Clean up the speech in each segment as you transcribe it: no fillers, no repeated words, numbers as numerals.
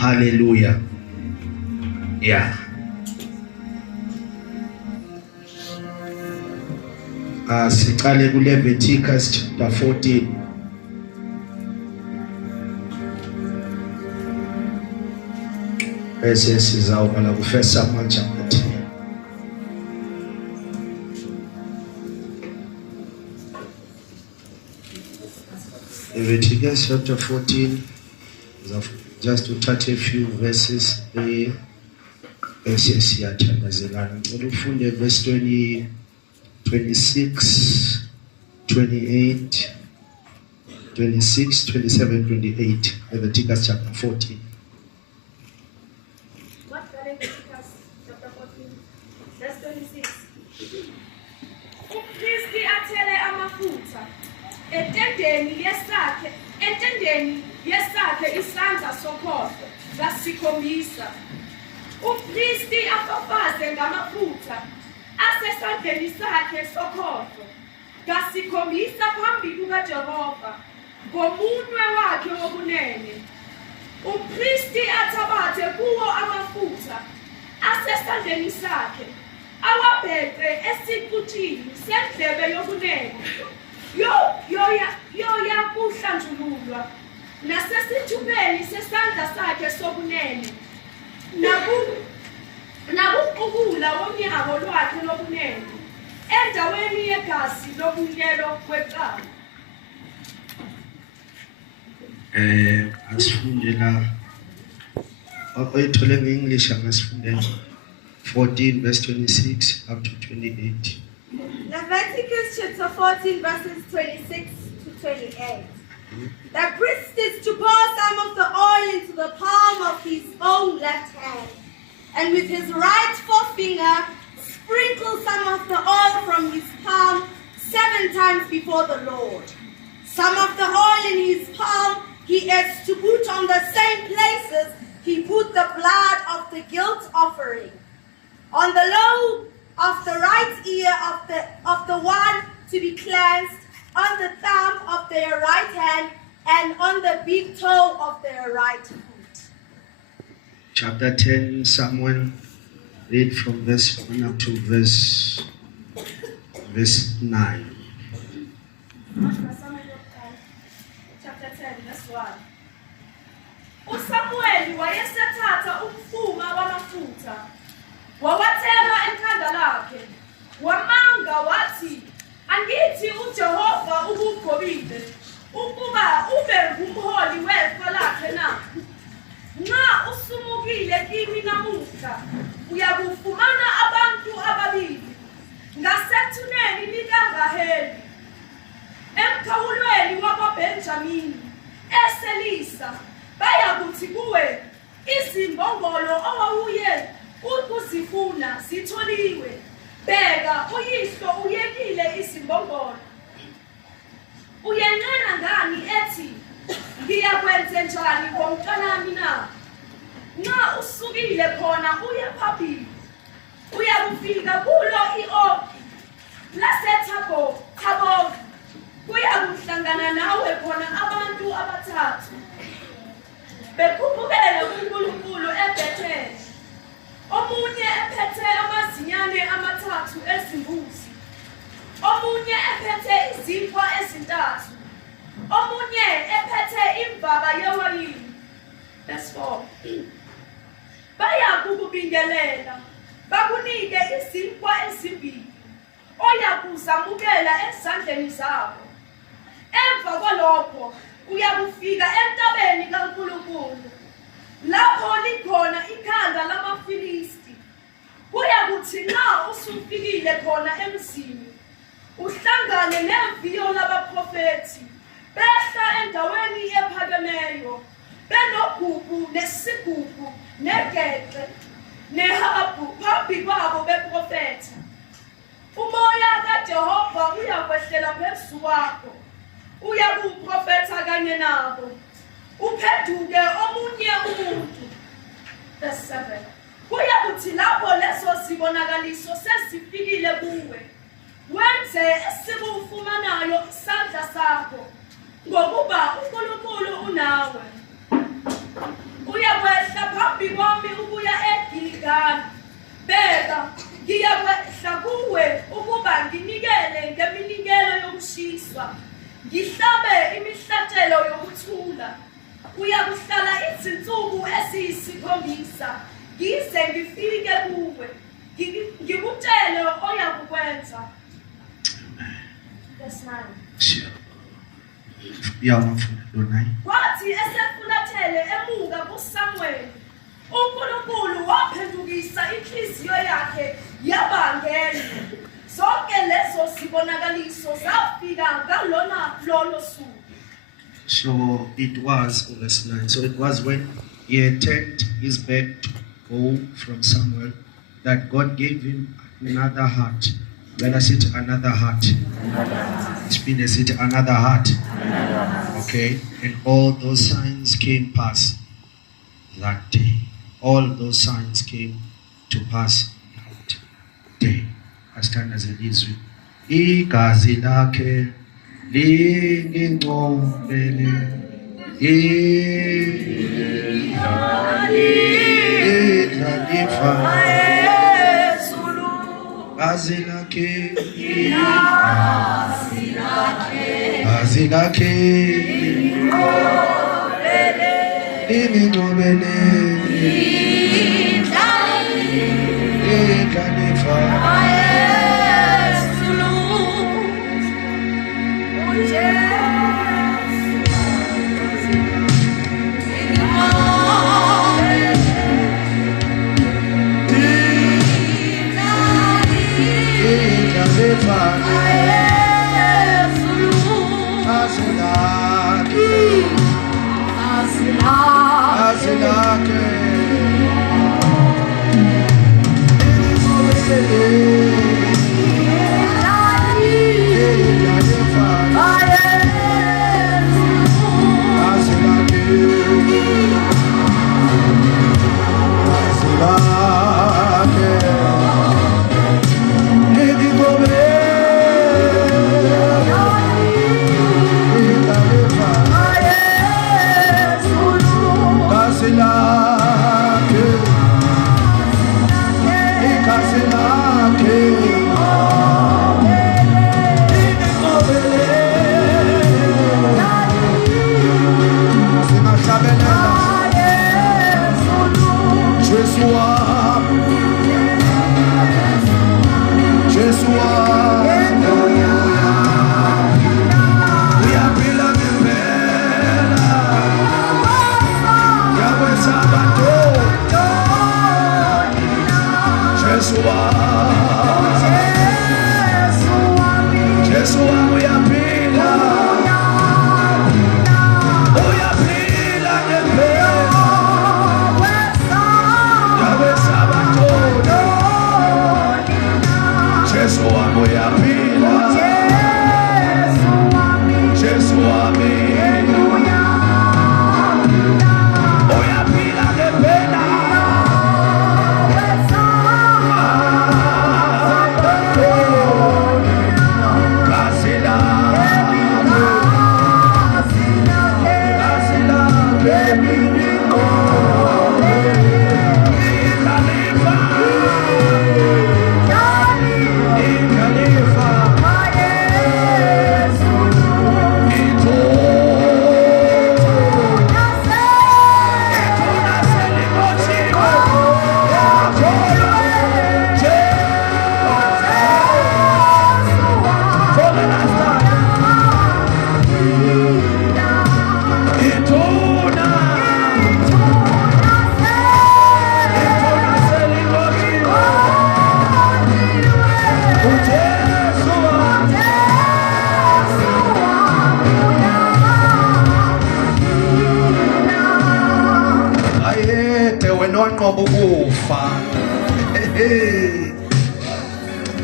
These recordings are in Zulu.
Hallelujah. Yeah. Siqale kuLeviticus chapter 14. Bese sizawubala ku1 Samuel chapter 10. Leviticus chapter 14. Just to touch a few verses there. Siyathandazelana. Ngicela ufunde verse 20, 26, 28, 26, 27, 28. Leviticus chapter 14. Leviticus chapter 14, verse 26. Umpristi athele amafutha entendeni yesakhe isandla sokhohlo ngasikhombisa. Umpristi afafaze ngamafutha asesandleni sakhe sokhohlo ngasikhombisa phambi kukaJehova ngomunwe wakhe wokunene. Umpristi athabathe kuwo amafutha asesandleni sakhe awabheke esiqutshini sendlebe yokunene yoya kuhlanjululwa nasesithubeni sesandla sakhe sokunene nakuqubula womnyako lwakhe lokunene endaweni yegazi lobunyelo kwecala. Asifunde la oyithole ngeEnglish angasifunde 14 verse 26 up to 28. Leviticus chapter 14 verses 26 to 28. The priest is to pour some of the oil into the palm of his own left hand, and with his right forefinger sprinkle some of the oil from his palm 7 times before the Lord. Some of the oil in his palm he is to put on the same places he put the blood of the guilt offering, on the lobe of the right ear of the one to be cleansed, on the thumb of their right hand, and on the big toe of their right foot. Chapter 10, Samuel, read from verse 1 up to verse 9. Chapter 10, verse 1. uSamuel wayesethatha umfuma wamafutha wawathela ekhanda lakhe wamanga wathi, angithi uJehova ukugobile ukuba ube ngumholi wefa lakhe na? Nxa usumukile kimi namuhla uyakufumana abantu ababili ngasethuneni likaRaheli emkhawulweni wakwaBenjamini eselisa, bayakuthi kuwe izimbongolo owawuye ukuzifuna zitholiwe. Bheka, uyihlo uyekile izimbongolo. Uyenqena ngani ethi ngiyakwenze njani ngomntanami na? Nxa usukile khona uye phambili uyakufika kulo i-Oki laseThabori, kuyakuhlangana nawe khona abantu abathathu bekhuphukela kuNkulunkulu eBhetheli, omunye ephethe amazinyane amathathu ezimbuzi, omunye ephethe izinkwa ezintathu, omunye ephethe imvaba yewayini. Verse 4. Bayakukubingelela bakunike izinkwa ezimbili oyakuzamukela ezandleni zabo. Emva kwalokho uyakufika entabeni kaNkulunkulu lapho likhona ikhanda lamaFilisti. Kuyakuthi nxa usufikile khona emzini uhlangane nemviyo labaprofethi behla endaweni ephakemeyo benogubu nesigubu negeqe nehabhu phambi kwabo beprofetha. Umoya kaJehova uyakwehlela phezu kwakho uyakuprofetha kanye nabo, uphenduke omunye umuntu. Verse 7. Kuyakuthi lapho leso sibonakaliso sesifikile kuwe, wenze esibufumanayo isandla sakho ngokuba uNkulunkulu unawe. Uyakwehla ngizakuhlala izinsuku eziyisi7 ngize ngifike kuwe ngikutshele oyakukwenza. Verse 9. Sure. Yeah, I'm Kwathi esefulathele emuka kuSamuel, uNkulunkulu waphendukisa inhliziyo yakhe yabangena. Zonke lezo zibonakaliso zafika ngalolo suku. So it was, verse 9. So it was when he had turned his back to go from Samuel that God gave him another heart. When I said another heart, it's been another heart. Okay, and all those signs came pass that day. All those signs came to pass that day. I stand as a Israel. Igazi lakhe lingingcobele idlalifa gazi lakhe lingingcobele idlalifa.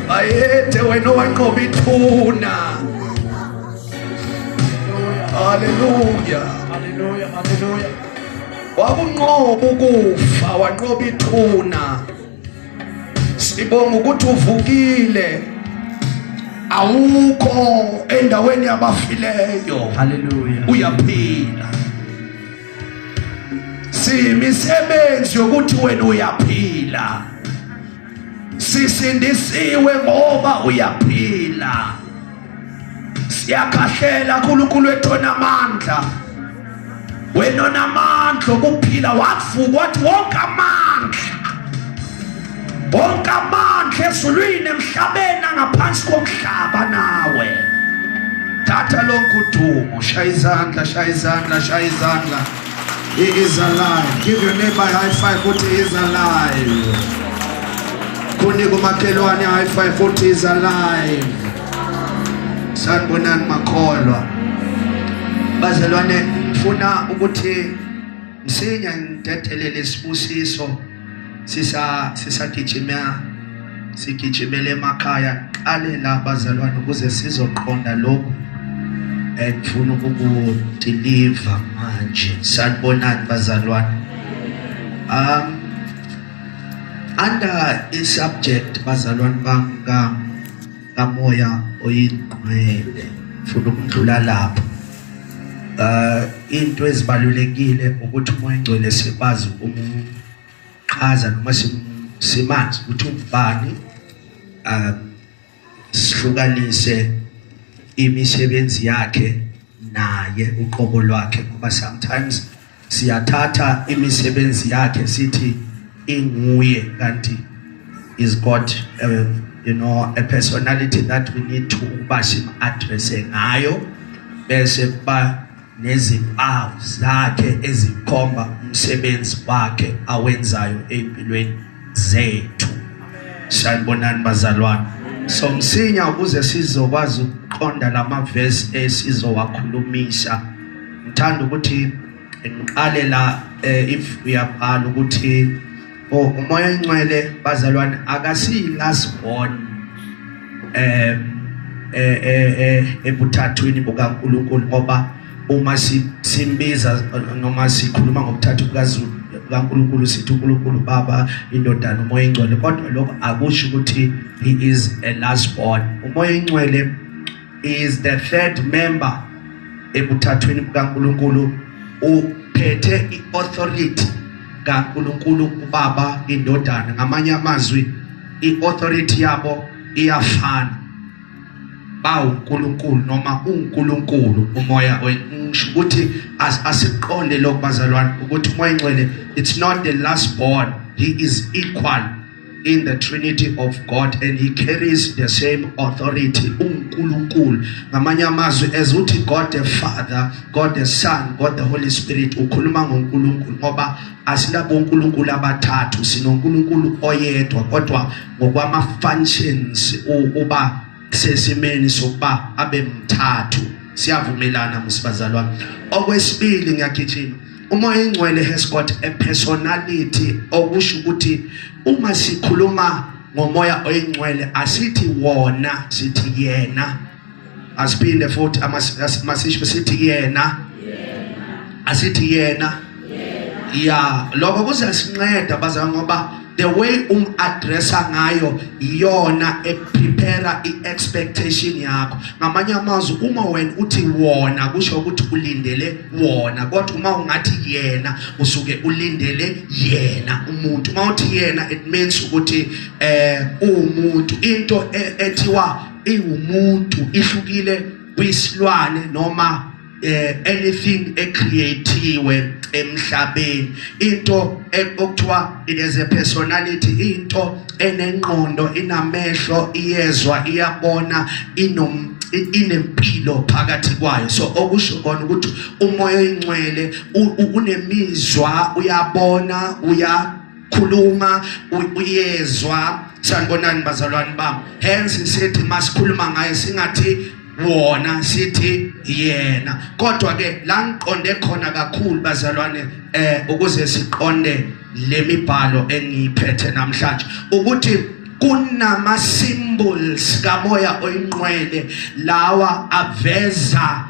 Ayete wena wanqoba ithuna. Hallelujah. Hallelujah. Hallelujah. Wakunqoba ukufa wanqoba ithuna. Sibonga ukuthi uvukile. Awukho endaweni yabafileyo. Hallelujah. Uyaphila. Simisebenzi yokuthi wena uyaphila. Sisindisiwe ngoba uyaphila. Siyakhahlela uNkulunkulu wethu onamandla wena onamandla okuphila wakuvuka wathi wonke amandla ezulwini emhlabeni ngaphansi komhlaba nawe thatha lonke udumo shaya izandla he is alive. Give your neighbor a high five ukuthi he is alive. Kunika umakhelwane high five ukuthi he is alive. Sanibonani makholwa bazalwane ngifuna ukuthi msinya ngidedhelele isibusiso sigijimele emakhaya qale la bazalwane ukuze sizoqonda lokho ngifuna ukudeliver manje. Sanibonani bazalwane. Under a subject bazalwane kamoya oyingcwele ngifuna ukudlula lapho. Into ezibalulekile ukuthi umoya oyingcwele sikwazi umchaza noma simazi ukuthi ubani, sihlukanise imisebenzi yakhe naye uqobo lwakhe, ngoba sometimes siyathatha imisebenzi yakhe sithi inguye kanti is got a personality that we need to address ngayo, bese kuba nezimpawu zakhe ezikhomba umsebenzi wakhe awenzayo empilweni zethu. Sanibonani bazalwane. So msinya ukuze sizokwazi ukuqonda lama verse esizowakhulumisa, ngithanda ukuthi ngiqale la if uyabhala ukuthi umoya oyingcwele bazalwane akasi last born ebuthathweni bukaNkulunkulu, ngoba uma simbiza noma sikhuluma ngobuthathu bukaNkulunkulu sithi uNkulunkulu Baba, indodana, umoya oyingcwele, kodwa lokho akusho ukuthi he is a last born. Umoya oyingcwele is the third member ebuthathweni bukaNkulunkulu, uphethe iauthority kaNkulunkulu uBaba, indodana. Ngamanye amazwi iauthority yabo iyafana, uNkulunkulu noma uNkulunkulu umoya ukuthi asiqonde lokho bazalwane ukuthi umoya oyingcwele it's not the last born, he is equal in the Trinity of God and he carries the same authority. uNkulunkulu ngamanye amazwi as uthi God the Father, God the Son, God the Holy Spirit, ukhuluma ngoNkulunkulu ngoba asilabo uNkulunkulu abathathu, sinoNkulunkulu oyedwa, kodwa ngokwama functions uba sesimeni sokuba abe mthathu. Siyavumelana musibazalwane. Okwesibili ngiyagijima, umoya oyingcwele has got a personality, okusho ukuthi uma sikhuluma ngomoya oyingcwele asithi wona, sithi yena. Asiphinde futhi masisho sithi yena, asithi yena. Yeah, lokho kuzasinceda bazalwane ngoba the way addressa ngayo iyona prepare expectation yakho. Ngamanye amazwi uma wena uthi wona kusho ukuthi ulindele wona, kodwa uma ungathi yena usuke ulindele yena umuntu. Uma uthi yena it means ukuthi umuntu, into ethiwa iwumuntu ihlukile kwisilwane noma anything ecreatiwe emhlabeni. Into okuthiwa it has a personality, into enengqondo, inamehlo, iyezwa, iyabona, inempilo phakathi kwayo. So okusho kona ukuthi umoya oyingcwele unemizwa, uyabona, uyakhuluma, uyezwa. Sanibonani bazalwane bami. Hence sithi masikhuluma ngayo singathi wona, sithi yena. Kodwa ke la ngiqonde khona kakhulu bazalwane ukuze siqonde lemibhalo engiphethe namhlanje ukuthi kunama symbols kamoya oyingcwele lawa aveza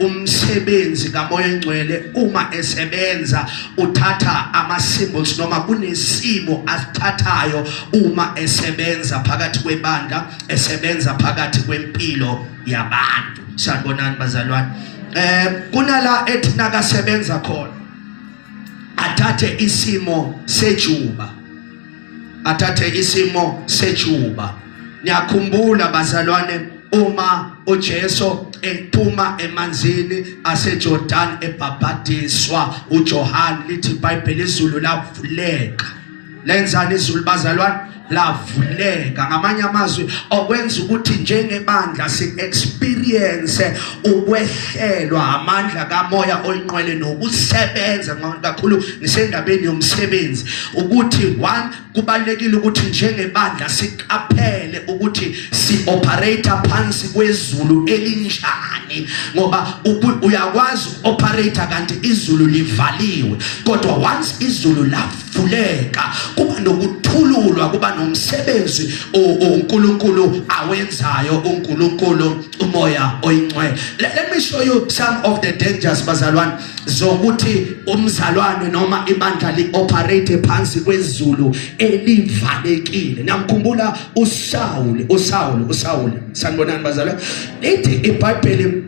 umsebenzi kamoya oyingcwele. Uma esebenza uthatha ama symbols noma kunesimo asithathayo uma esebenza phakathi kwebandla, esebenza phakathi kwempilo yabantu. Sanibonani bazalwane. Kunala ethi nakasebenza khona athathe isimo sejuba, athathe isimo sejuba. Niyakhumbula bazalwane uma uJesu ephuma emanzini aseJordan ebhabhadiswa uJohane lithi iBhayibheli izulu lavuleka lenzani izulu bazalwane lavuleka ngamanye amazwi okwenza ukuthi njengebandla si-experience ukwehlelwa amandla kamoya oyinqwele nokusebenza kakhulu ngisendabeni yomsebenzi ukuthi one kubalekile ukuthi njengebandla siqaphele ukuthi si-operate phansi kwezulu elinjani ngoba uyakwazi operate kanti izulu livaliwe kodwa once izulu lavuleka kuba nokuthululwa kuba nomsebenzi uNkulunkulu awenzayo uNkulunkulu umoya oyingcwele. Let me show you some of the dangers bazalwane zokuthi umzalwane noma ibandla li-operate phansi kwezulu elivalekile. Namkhumbula uSawuli sanibonani bazalwane lithi iBhayibheli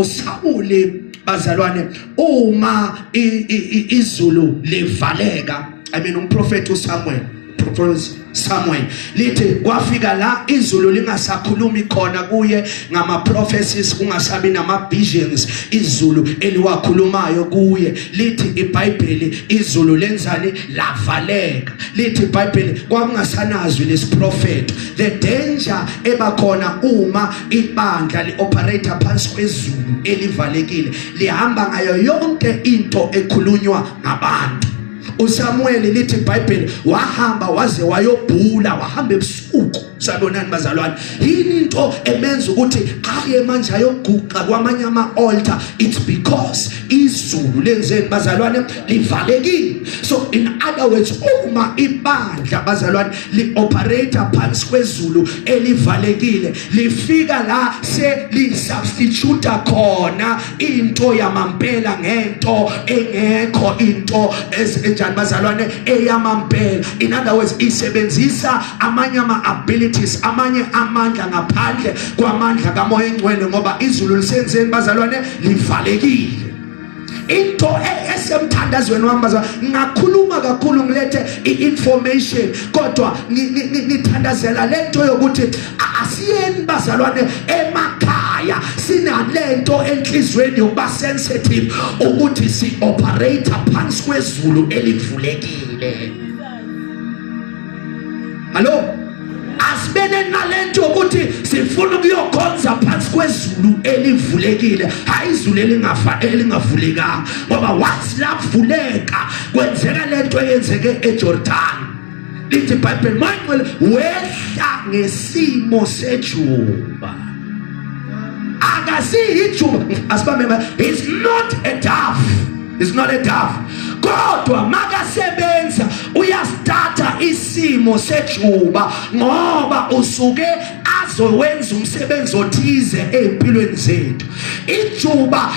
uSawuli bazalwane uma izulu livaleka umprofeti Samuel lithi kwafika la izulu lingasakhulumi khona kuye ngama prophecies kungasabi nama visions izulu eliwakhulumayo kuye lithi iBhayibheli izulu lenzani lavaleka lithi iBhayibheli kwakungasanazwi lesiprofeti. The danger ebakhona uma ibandla li-operate phansi kwezulu elivalekile lihamba ngayo yonke into ekhulunywa ngabantu. uSamuel lithi iBhayibheli wahamba waze wayobhula wahamba ebusuku sabonani bazalwane yini into emenza ukuthi aye manje ayoguqa kwamanye ama-altar. It's because izulu lenzeni bazalwane livalekile. So in other words uma ibandla bazalwane li-operate phansi kwezulu elivalekile lifika la se li-substitute khona into yamampela ngento engekho into enjani bazalwane eyamampela. In other words isebenzisa amanye ama-abilities amanye amandla ngaphandle kwamandla kamoya engcwele ngoba izulu lisenzeni bazalwane livalekile. Into esemthandazweni wami bazalwane ngakhuluma kakhulu ngilethe i-information kodwa ngithandazela lento yokuthi asiyeni bazalwane emakhaya sinalento enhlizweni yokuba sensitive ukuthi si-operate phansi kwezulu elivulekile. Hello? Asibene nalento ukuthi sifuna ukuyokhonza phansi kwezulu elivulekile hayi izulu elingavulekanga ngoba once lavuleka kwenzeka lento eyenzeke eJordan. Lithi iBhayibheli manje wehla ngesimo sejuba akasiyi ijuba asibamema it's not a dove. It's not a dove. Kodwa makasebenza uyastarta isimo sejuba ngoba usuke azowenza umsebenzi othize empilweni zethu. Ijuba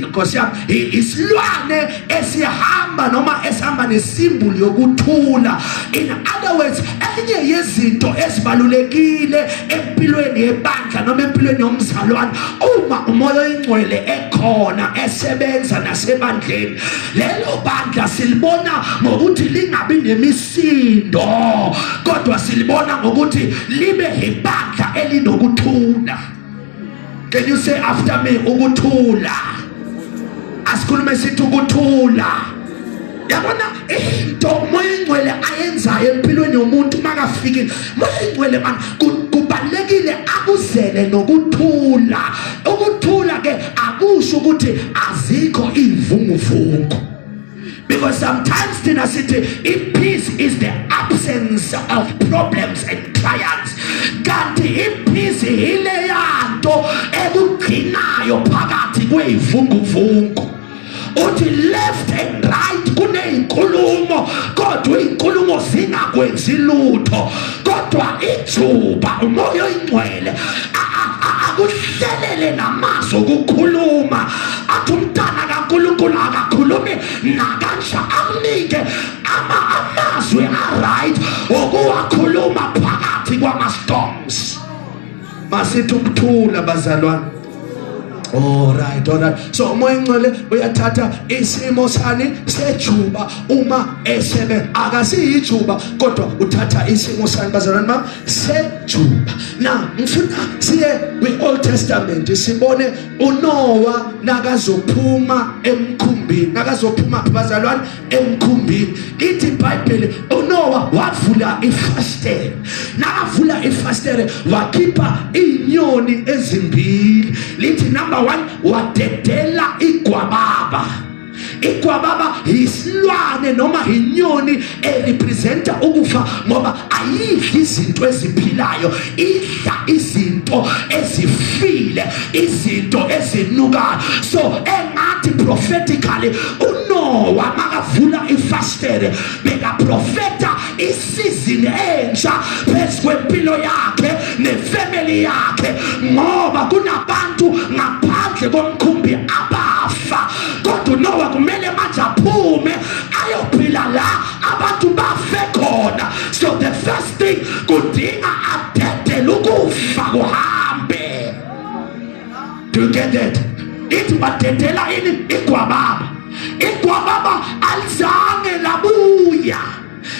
Nkosi yami isilwane esihamba noma esihamba nesimboli yokuthula. In other words enye yezinto ezibalulekile empilweni yebandla noma empilweni yomzalwane uma umoya oyingcwele ekhona esebenza nasebandleni lelo bandla silibona ngokuthi lingabi nemisindo kodwa silibona ngokuthi libe ibandla elinokuthula. Can you say after me ukuthula? Asikhulume sithi ukuthula. Yabona into umoya oyingcwele ayenzayo empilweni yomuntu makafika umoya oyingcwele man kubalekile akuzele nokuthula. Ukuthula ke akusho ukuthi azikho ivunguvungu. Because sometimes thina sithi peace is the absence of problems and trials. Kanti peace ile yanto ekugcinayo phakathi kwezivunguvungu. Uthi left and right kunezinkulumo kodwa izinkulumo zingakwenzi lutho kodwa ijuba umoya oyingcwele akuhlelele namazwi okukhuluma athi umntana kaNkulunkulu akakhulumi nakansha amnike amazwi right okuwakhuluma phakathi kwama-storms. Masithi ukuthula bazalwane Alright. So umoya engcwele uyathatha isimo sani sejuba uma esebe akasiyijuba kodwa uthatha isimo sani bazalwane bami sejuba. Now ngifuna siye kwi-Old Testament sibone uNoah nakazophuma emkhumbini. Nakazophuma bazalwane emkhumbini. Ithi iBhayibheli uNoah wavula ifastere. Nakavula ifastere wakhipha inyoni ezimbili. Lithi number 1 wadedela igwababa. Igwababa isilwane noma inyoni erepresenta ukufa ngoba ayidli izinto eziphilayo, idla izinto ezifile, izinto ezinukayo. So engathi prophetically uNoah makavula ifastere beka profeta isizini entsha phezu kwempilo yakhe nefamily yakhe ngoba kunabantu ngaphandle komkhumbi abafa. Kodwa uNoah kumele manje aphume ayophila la abantu bafe khona. So the first thing kudinga adedele ukufa kuhambe. Do you get that? Ithi badedela ini igwababa. Igwababa alizange labuya.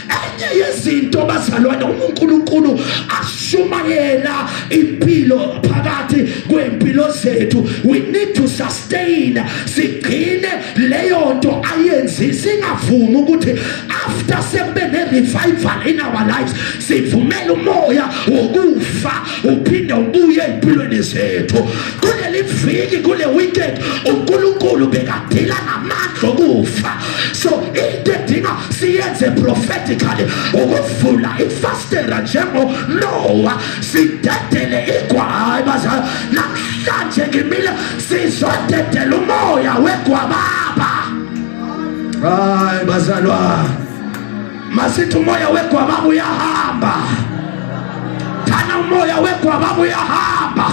Enye yezinto bazalwane uNkulunkulu ashumayela impilo phakathi kwempilo zethu. We need to sustain, sigcine leyo nto ayenzi, singavumi ukuthi after sekubene revival in our lives sivumela umoya wokufa uphinde ubuye empilweni zethu. Kuleli viki kule weekend uNkulunkulu bekadila namandla okufa. So into edinga siyenze prophetically ukuvula ifastera njengo Noah sidedele igwababa. Namhlanje ngimile sizodedela umoya wegwababa. Hayi bazalwane, masithi umoya wegwababa uyahamba. Thana umoya wegwababa uyahamba.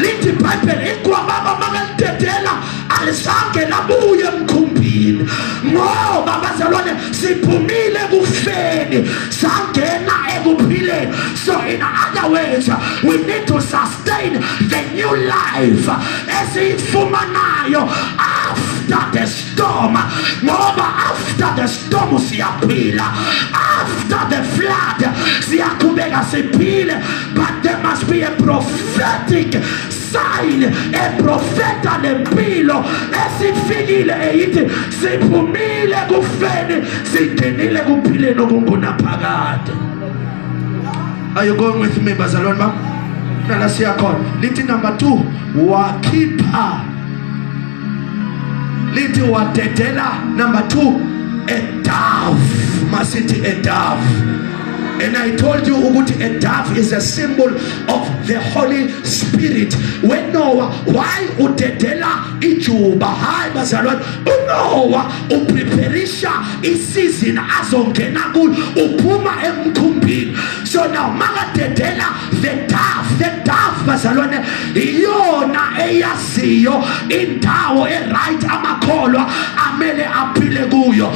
Lithi iBhayibheli igwababa makalidedela alizange labuye emkhumbini ngoba bazalwane siphumile kufeni sangena ekuphileni. So in other words, we need to sustain the new life esifumanayo after the storm. Ngoba after the storm siyaphila, after the flood siyaqhubeka siphile. But there must be a prophetic sign, a profeta lempilo esifikile eyithi siphumile kufeni singenile kuphileni okungunaphakade. Are you going with me bazalwane bam? Nala siyakhona. Lithi number 2 wakhipha. Lithi wadedela number 2 a dove. Masithi a dove. And I told you a dove is a symbol of the Holy Spirit. When Noah, why udedela ijuba? Hayi bazalwane, uNoah upreparisha isizini azongena kuyo uphuma emkhumbini. So now makadedela the dove bazalwane iyona eyaziyo indawo right amakholwa amele aphile kuyo.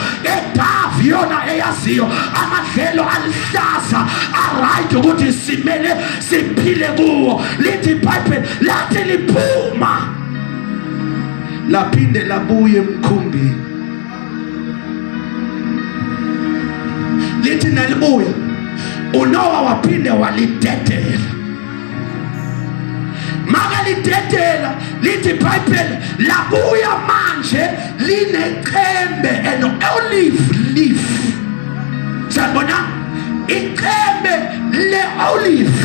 Dove yona eyaziyo amadlelo alihlaza right ukuthi simele siphile kuwo. Lithi iBhayibheli lathi liphuma laphinde labuye emkhumbini. Lithi nalibuya uNoah waphinde walidedela. Makalidedela lithi iBhayibheli labuya manje lineqembe an olive leaf. Sabona iqembe le-olive.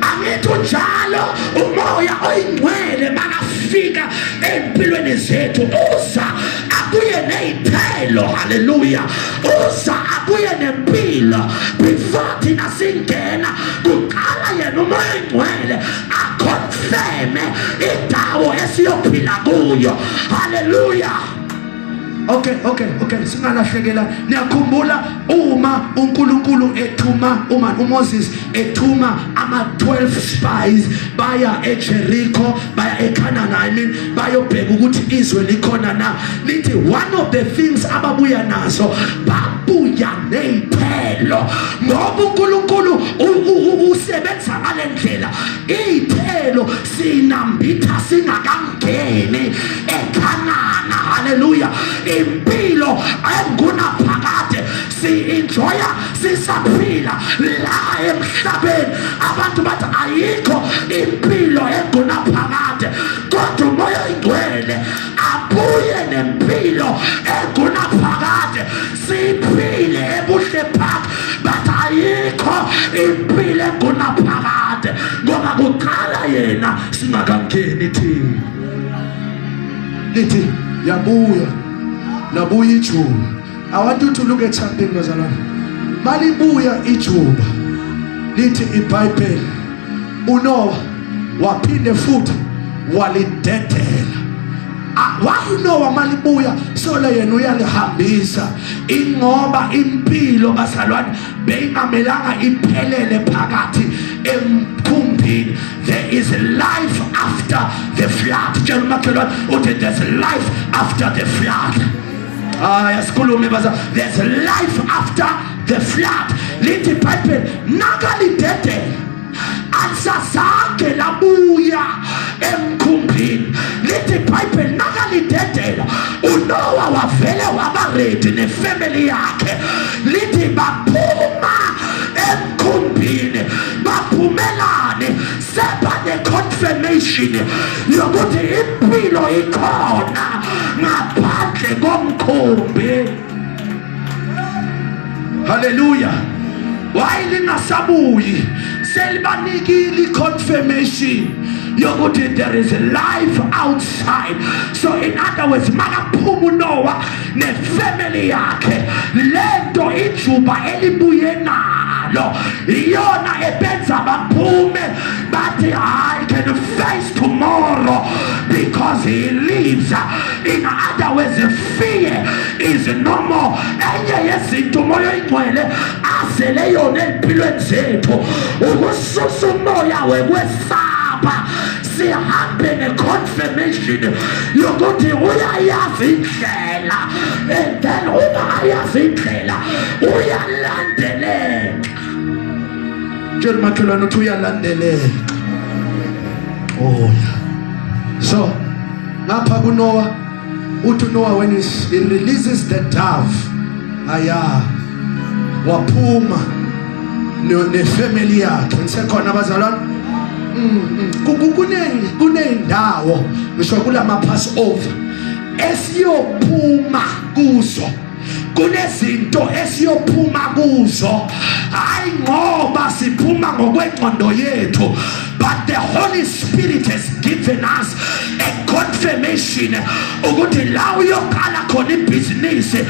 Angithi njalo umoya oyingcwele makafika empilweni zethu uza abuye nezithelo. Haleluya. Uza abuye nempilo. Before thina singena kuqala yena umoya oyingcwele akonfirme indawo esiyophila kuyo. Haleluya. Okay. Singalahlekela. Niyakhumbula uma uNkulunkulu ethuma uMoses ethuma ama-12 spies baya eJericho, baya eCanaan, bayobheka ukuthi izwe likhona na. Lithi one of the things ababuya nazo babuya nezithelo. Ngoba uNkulunkulu usebenza ngale ndlela. Izithelo sinambitha singa impilo engunaphakade si-enjoya sisaphila la emhlabeni. Abantu bathi ayikho impilo engunaphakade, kodwa umoya oyingcwele abuye nempilo engunaphakade siphile ebuhle phaka. Bathi ayikho impilo engunaphakade ngoba kuqala yena singakangeni thina. Lithi yabuya labuya ijuba. I want you to look at something, bazalwane. Malibuya ijuba, lithi iBhayibheli uNoah waphinde futhi walidedela. Why Noah malibuya solo yena uyalihambisa ingoba impilo bazalwane beyingamelanga iphelele phakathi emkhumbini. There is life after the flood. There's life after the flood. There's life after the flood. Lithi iBhayibheli nakalidedela ansazange labuya emkhumbini. Lithi iBhayibheli nakalidedela uNoah wavele waba ready nefamily yakhe. Lithi baphuma emkhumbini baphumelane seba ne-confirmation yokuthi impilo ikhona ngaphandle komkhumbi. Hallelujah. Wayelingasabuyi selibanikile confirmation yokuthi there is life outside. So in other words, makaphuma uNoah nefamily yakhe, lento ijuba elibuye nalo iyona ebenza baphume bathi I can face tomorrow because he lives. In other words, fear is no more. Enye yezinto umoya oyingcwele asele yona empilweni zethu ukususa umoya wekwesaba sihambe ne-confirmation yokuthi uyayazi indlela, and then uma ayazi indlela uyalandeleka. Tshela makhelwane ukuthi uyalandeleka. Oh yeah. So ngapha kuNoah uthi uNoah when he releases the dove waphuma nefamily yakhe. Ngisekhona abazalwane. Kunendawo ngisho kulama Passover esiyophuma kuzo. Kunezinto esiyophuma kuzo hayi ngoba siphuma ngokweqondo yethu, but the Holy Spirit has given us a confirmation ukuthi la uyoqala khona ibhizinisi,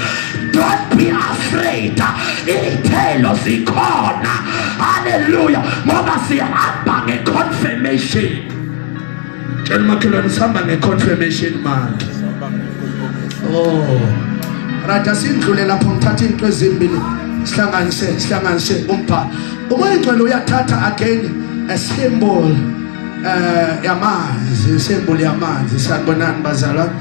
don't be afraid, iy'thelo zikhona. Hallelujah, ngoba sihamba nge-confirmation. Tshela makhelwane sihamba nge-confirmation manje. Oh rata sindlule lapho ngithatha into ezimbili sihlanganise umbhalo. Umoya oyingcwele uyathatha again a symbol yamanzi, symbol yamanzi. Sanibonani bazalwane?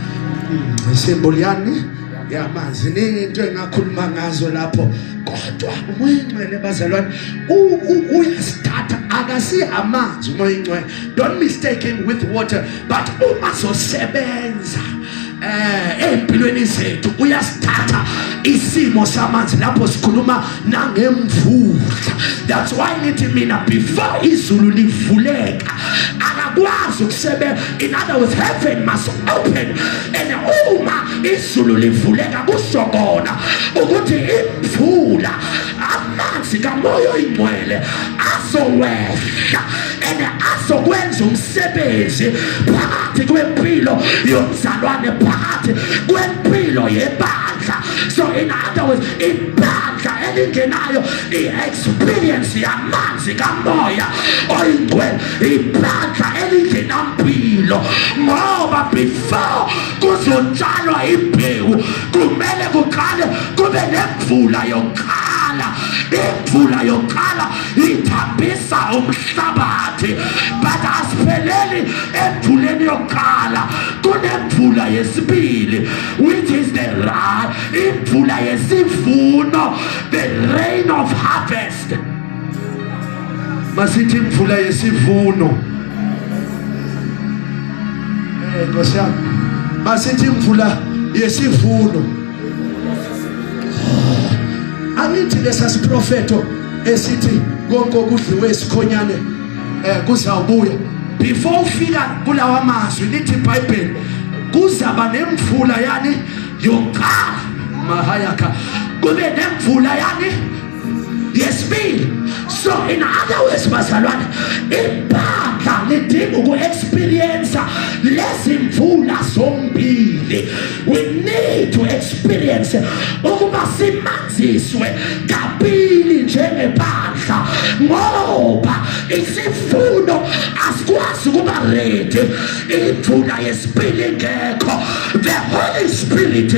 Symbol yani yamanzi. Ningi into engakhuluma ngazo lapho, kodwa umoya oyingcwele bazalwane uyasithatha akasi amanzi. Umoya oyingcwele, don't mistake him with water, but uma sosebenza empilweni zethu uyasithatha isimo samanzi lapho sikhuluma nangemvula. That's why nithi mina before izulu livuleka akakwazi ukusebenza. In other words, heaven must open, and uma izulu livuleka kusho kona ukuthi imvula amanzi kamoya oyingcwele azowehla and azokwenza umsebenzi phakathi kwempilo yomzalwane, phakathi kwempilo yebandla. So in other words, ibandla elingenayo i-experience yamanzi kamoya oyingcwele, ibandla elingenampilo, ngoba before kuzotshalwa imbewu kumele kuqale kube nemvula yokuqala. Imvula yokuqala ithambisa umhlabathi, but asipheleli emvuleni yokuqala, kunemvula yesibili, which is the imvula yesivuno, the rain of harvest. Masithi imvula yesivuno. Nkosi yami, masithi imvula yesivuno. lesa siprofeto esithi konke okudliwe isikhonyane kuzawubuya. Before ufika kulawa mazwi lithi iBhayibheli kuzaba nemvula yani yonkala mahayaka kube nemvula yani yesibili. So in other words bazalwane ibandla lidinga uku-experience lezi mvula zombili. We need to experience ukuba simanziswe kabili njengebandla ngoba isifuno asikwazi ukuba ready imvula yesibili ngekho. The Holy Spirit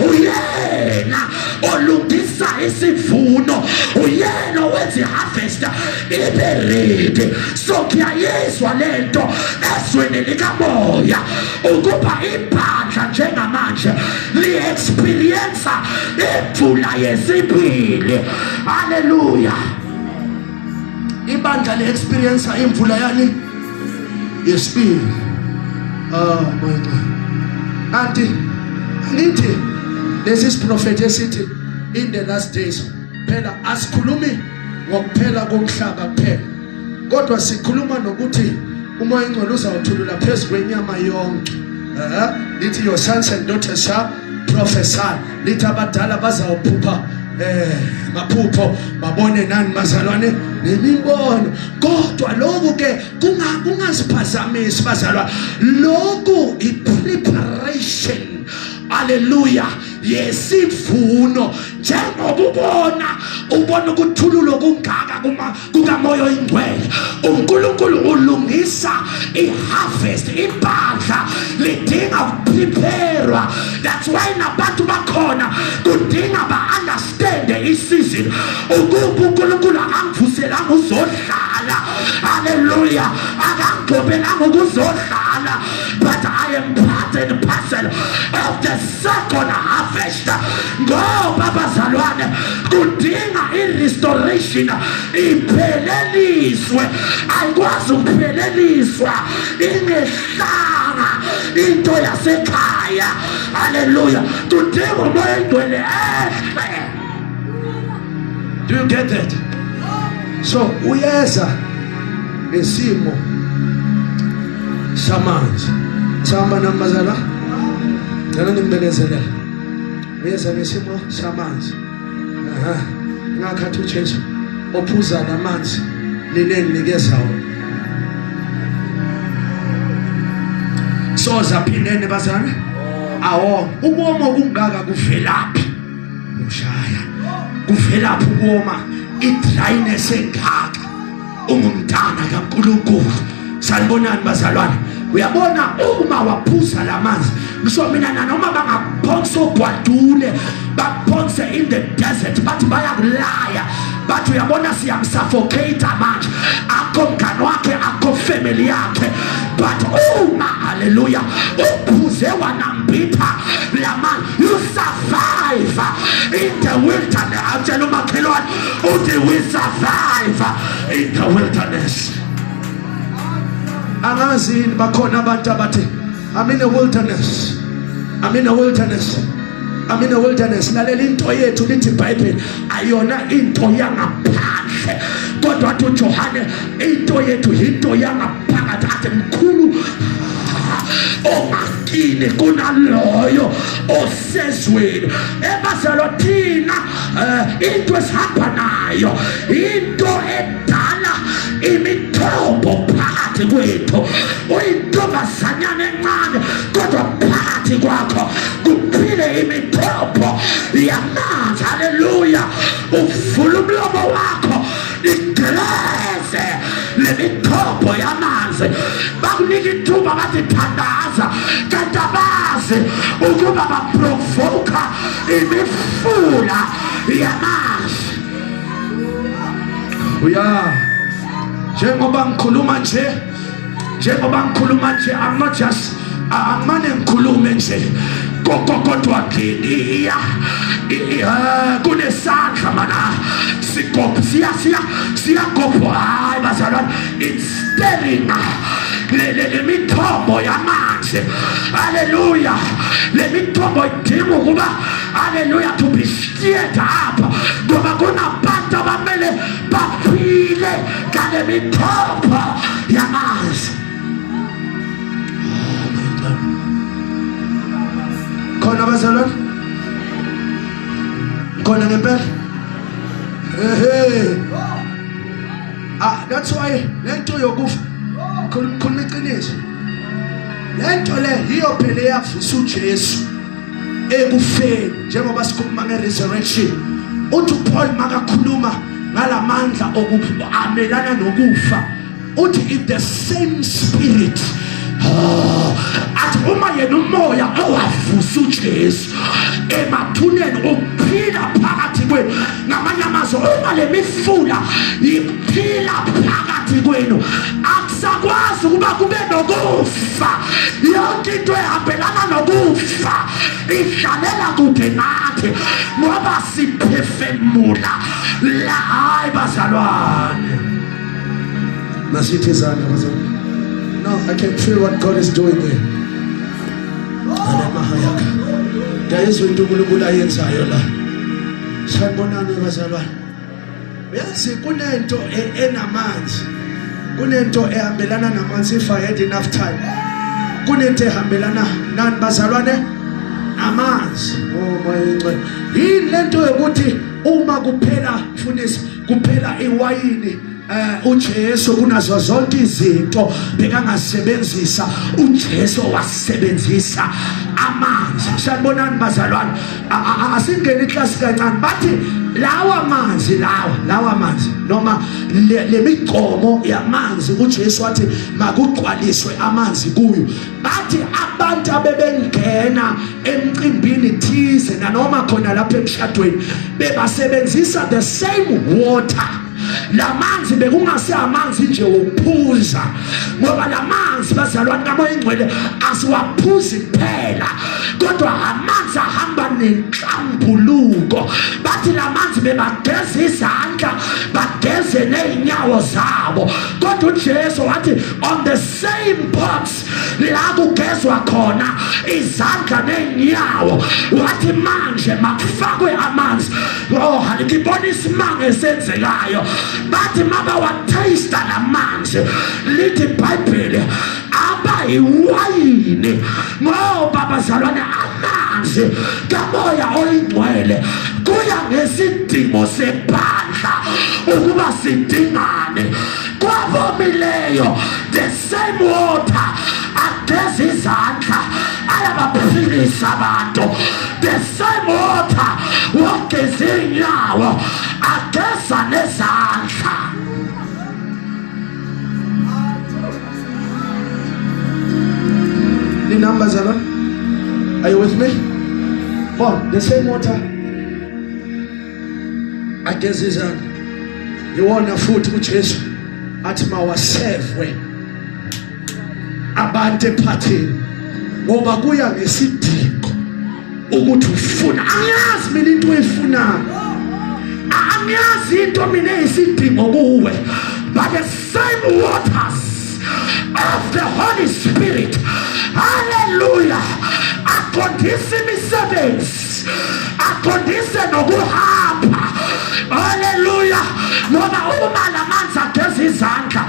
uyena olungisa isivuno, uyena wenza harvest ibe ready. So kuyayizwa lento ezweni likamoya ukuba ibandla njengamanje li-experience imvula yesibili. Hallelujah. Ibandla li-experience imvula yani yesibili. Oh my God. Anti ngithi lesi siprofeti esithi in the last days phela asikhulumi ngokuphela komhlaba kuphela kodwa sikhuluma nokuthi umoya engcwele uzawuthulula phezu kwenyama yonke. Lithi your sons and daughters shall prophesy. Lithi abadala bazawuphupha maphupho babone nani bazalwane nemibono. Kodwa lokhu ke kungasiphazamisi bazalwane. Lokhu i-preparation, hallelujah, yesivuno. Njengoba ubona ukuthululo kungaka kukamoya oyingcwele, uNkulunkulu ulungisa i-harvest. Ibandla lidinga ukupreparwa. That's why nabantu bakhona kudinga ba-understand i-season ukuba uNkulunkulu akangivuselanga uzodlala. Hallelujah. Akangigobelanga ukuzodlala, but I am part and parcel of the second harvest. Ngoba bazalwane kudinga i-restoration ipheleliswe. Ayikwazi ukupheleliswa ingehlanga into yasekhaya. Hallelujah. Kudinga umoya engcwele ehle. Do you get that? So uyeza nesimo samanzi samba namazala jana nimbekezela uyeza nesimo samanzi ngakhathi uJesu ophuza lamanzi lineninikeza wona. So zaphindene bazana awo ukoma kungaka kuvelaphi ushaya kuvelaphi ukoma i-dryness engaka ungumntana kaNkulunkulu. Sanibonani bazalwane, uyabona uma waphuza lamanzi ngisho mina nanoma bangaphonsa ogwadule baphonse in the desert bathi bayakulaya bathi uyabona siyamsuffocate manje akho mngane wakhe akho family yakhe, but uma hallelujah uphuze wanambitha lamanzi you survive in the wilderness. Amtshela umakhelwane uthi we survive in the wilderness. Angazini bakhona abantu abathi I'm in a wilderness, I'm in a wilderness, I'm in a wilderness. Lalela into yethu lithi iBhayibheli ayona into yangaphandle kodwa wathi uJohane into yethu into yangaphakathi athi mkhulu omakini kunaloyo osezweni. Ebazalo thina into esihamba nayo into edala imithombo phakathi kwethu. Uyintombazanyana encane kodwa phakathi kwakho kuphile imithombo yamanzi. Hallelujah. Uvula umlomo wakho igeleze lemithombo yamanzi. Bakunika ithuba bathi thandaza kanti abazi ukuba baprovoka imifula yamanzi. Njengoba ngikhuluma nje I'm not just amane ngikhulume nje kodwa ngiya kunesandla mana siyagopho. Hayi bazalwane, it's stirring le mithombo yamanzi. Hallelujah. Le mithombo idinga ukuba hallelujah to be stirred up ngoba kunabantu abamele baphile ngale mithombo yamanzi. Khona bazalwane? Khona ngempela? That's why lento yokufa khona iqiniso. Lento le yiyo phela eyavusa uJesu ekufeni njengoba sikhuluma ngeresurrection. Uthi Paul makakhuluma ngalamandla okuamelana nokufa. Uthi if the same spirit athi uma yena umoya owavusa uJesu emathuneni ukuphila phakathi kwenu, ngamanye amazwi uma le mifula iphila phakathi kwenu akusakwazi ukuba kube nokufa. Yonke into ehambelana nokufa ihlalela kude nathi ngoba siphefemula la. Hayi bazalwane, masithizana bazalwane. Now I can feel what God is doing here. Alemahayaka. Ngayizwa into uNkulunkulu ayenzayo la. Sanibonani bazalwane. Yazi kunento enamanzi. Kunento ehambelana namanzi if I had enough time. Kunento ehambelana nani bazalwane? Amanzi. Oh my God. Yini lento yokuthi uma kuphela mfundisi kuphela iwayini uJesu kunazo zonke izinto bekangasebenzisa uJesu wasebenzisa amanzi. Sanibonani bazalwane, asingene iklasi kancane bathi lawa manzi noma le migcomo yamanzi uJesu wathi makugcwaliswe amanzi kuyo. Bathi abantu abebengena emcimbini thize nanoma khona lapha emshadweni bebasebenzisa the same water. Lamanzi bekungase amanzi nje wokuphuza, ngoba lamanzi bazalwane kamoya ingcwele asiwaphuzi kuphela kodwa amanzi ahamba nenhlambuluko. Bathi lamanzi bebageza izandla bageze neinyawo zabo, kodwa uJesu wathi on the same pots la kugezwa khona izandla neinyawo wathi manje makufakwe amanzi. Oh, ngibona isimanga esenzekayo. Bathi maba wataste amanzi, lithi iBhayibheli aba iwayini ngoba bazalwane amanzi kamoya oyingcwele kuya ngesidingo sebandla ukuba sidingane. Kwavomileyo the same water ageza izandla ayabaphilisa abantu, the same water wogeza inyawo ageza nezandla. The numbers are on. Are you with me? One, the same water ageza izandla. Iwona futhi uJesu athi mawasevwe abantu ephathini ngoba kuya ngesidingo ukuthi ufuna. Angiyazi mina into oyifunayo, angiyazi into mina eyisidingo kuwe, but the same waters of the Holy Spirit, hallelujah, aqondisa imisebenzi, aqondise nokuhamba, hallelujah. Ngoba uma lamanzi ageza izandla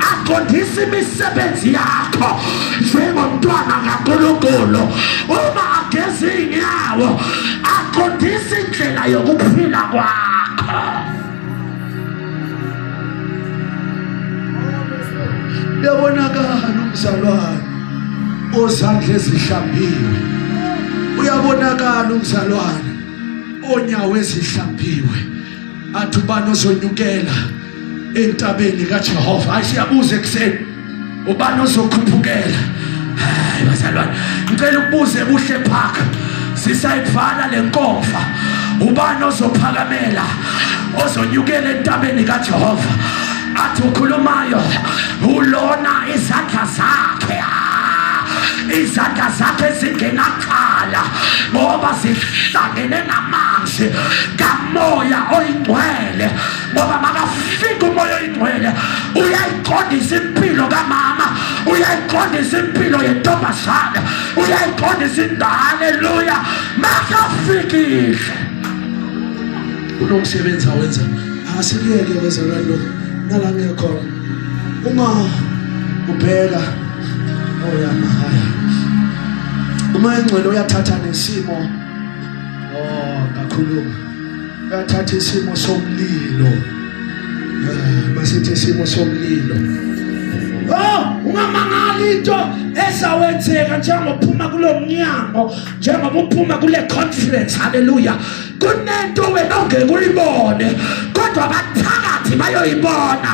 aqondisa imisebenzi yakho njengomntwana kaNkulunkulu. Uma ageza inyawo aqondisa indlela yokuphila kwakho. Uyabonakala umzalwane ozandla ezihlambiwe, uyabonakala umzalwane onyawo ezihlambiwe. Athi ubani ozonyukela entabeni kaJehova. Asiyabuze ekseni ubani ozokhuphukela. Hayi bazalwane, ngicela ukubuze kuhle phaka sisayivala lenkomfa, ubani ozophakamela ozonyukela entabeni kaJehova. Athi ukhulumayo ulona izandla zakhe, izandla zakhe zingenakhala ngoba zihlangene namanzi kamoya oyingcwele. Ngoba makafika umoya oyingcwele uyayiqondisa impilo kamama, uyayiqondisa impilo yentombazane, uyayiqondisa indalo. Haleluya, makafikile unomsebenzi awenza. Asikuyeke bazalwane lo nala ngekhona. Uma ubheka oyamahaya. Uma engcwele uyathatha nesimo kakhuluma. Uyathatha isimo somlilo. Masithi isimo somlilo. Ungamangali into esawenzeka njengophuma kulomnyango, njengoba uphuma kule conference. Hallelujah. Kunento wena ongeke uyibone kodwa abathakathi bayoyibona.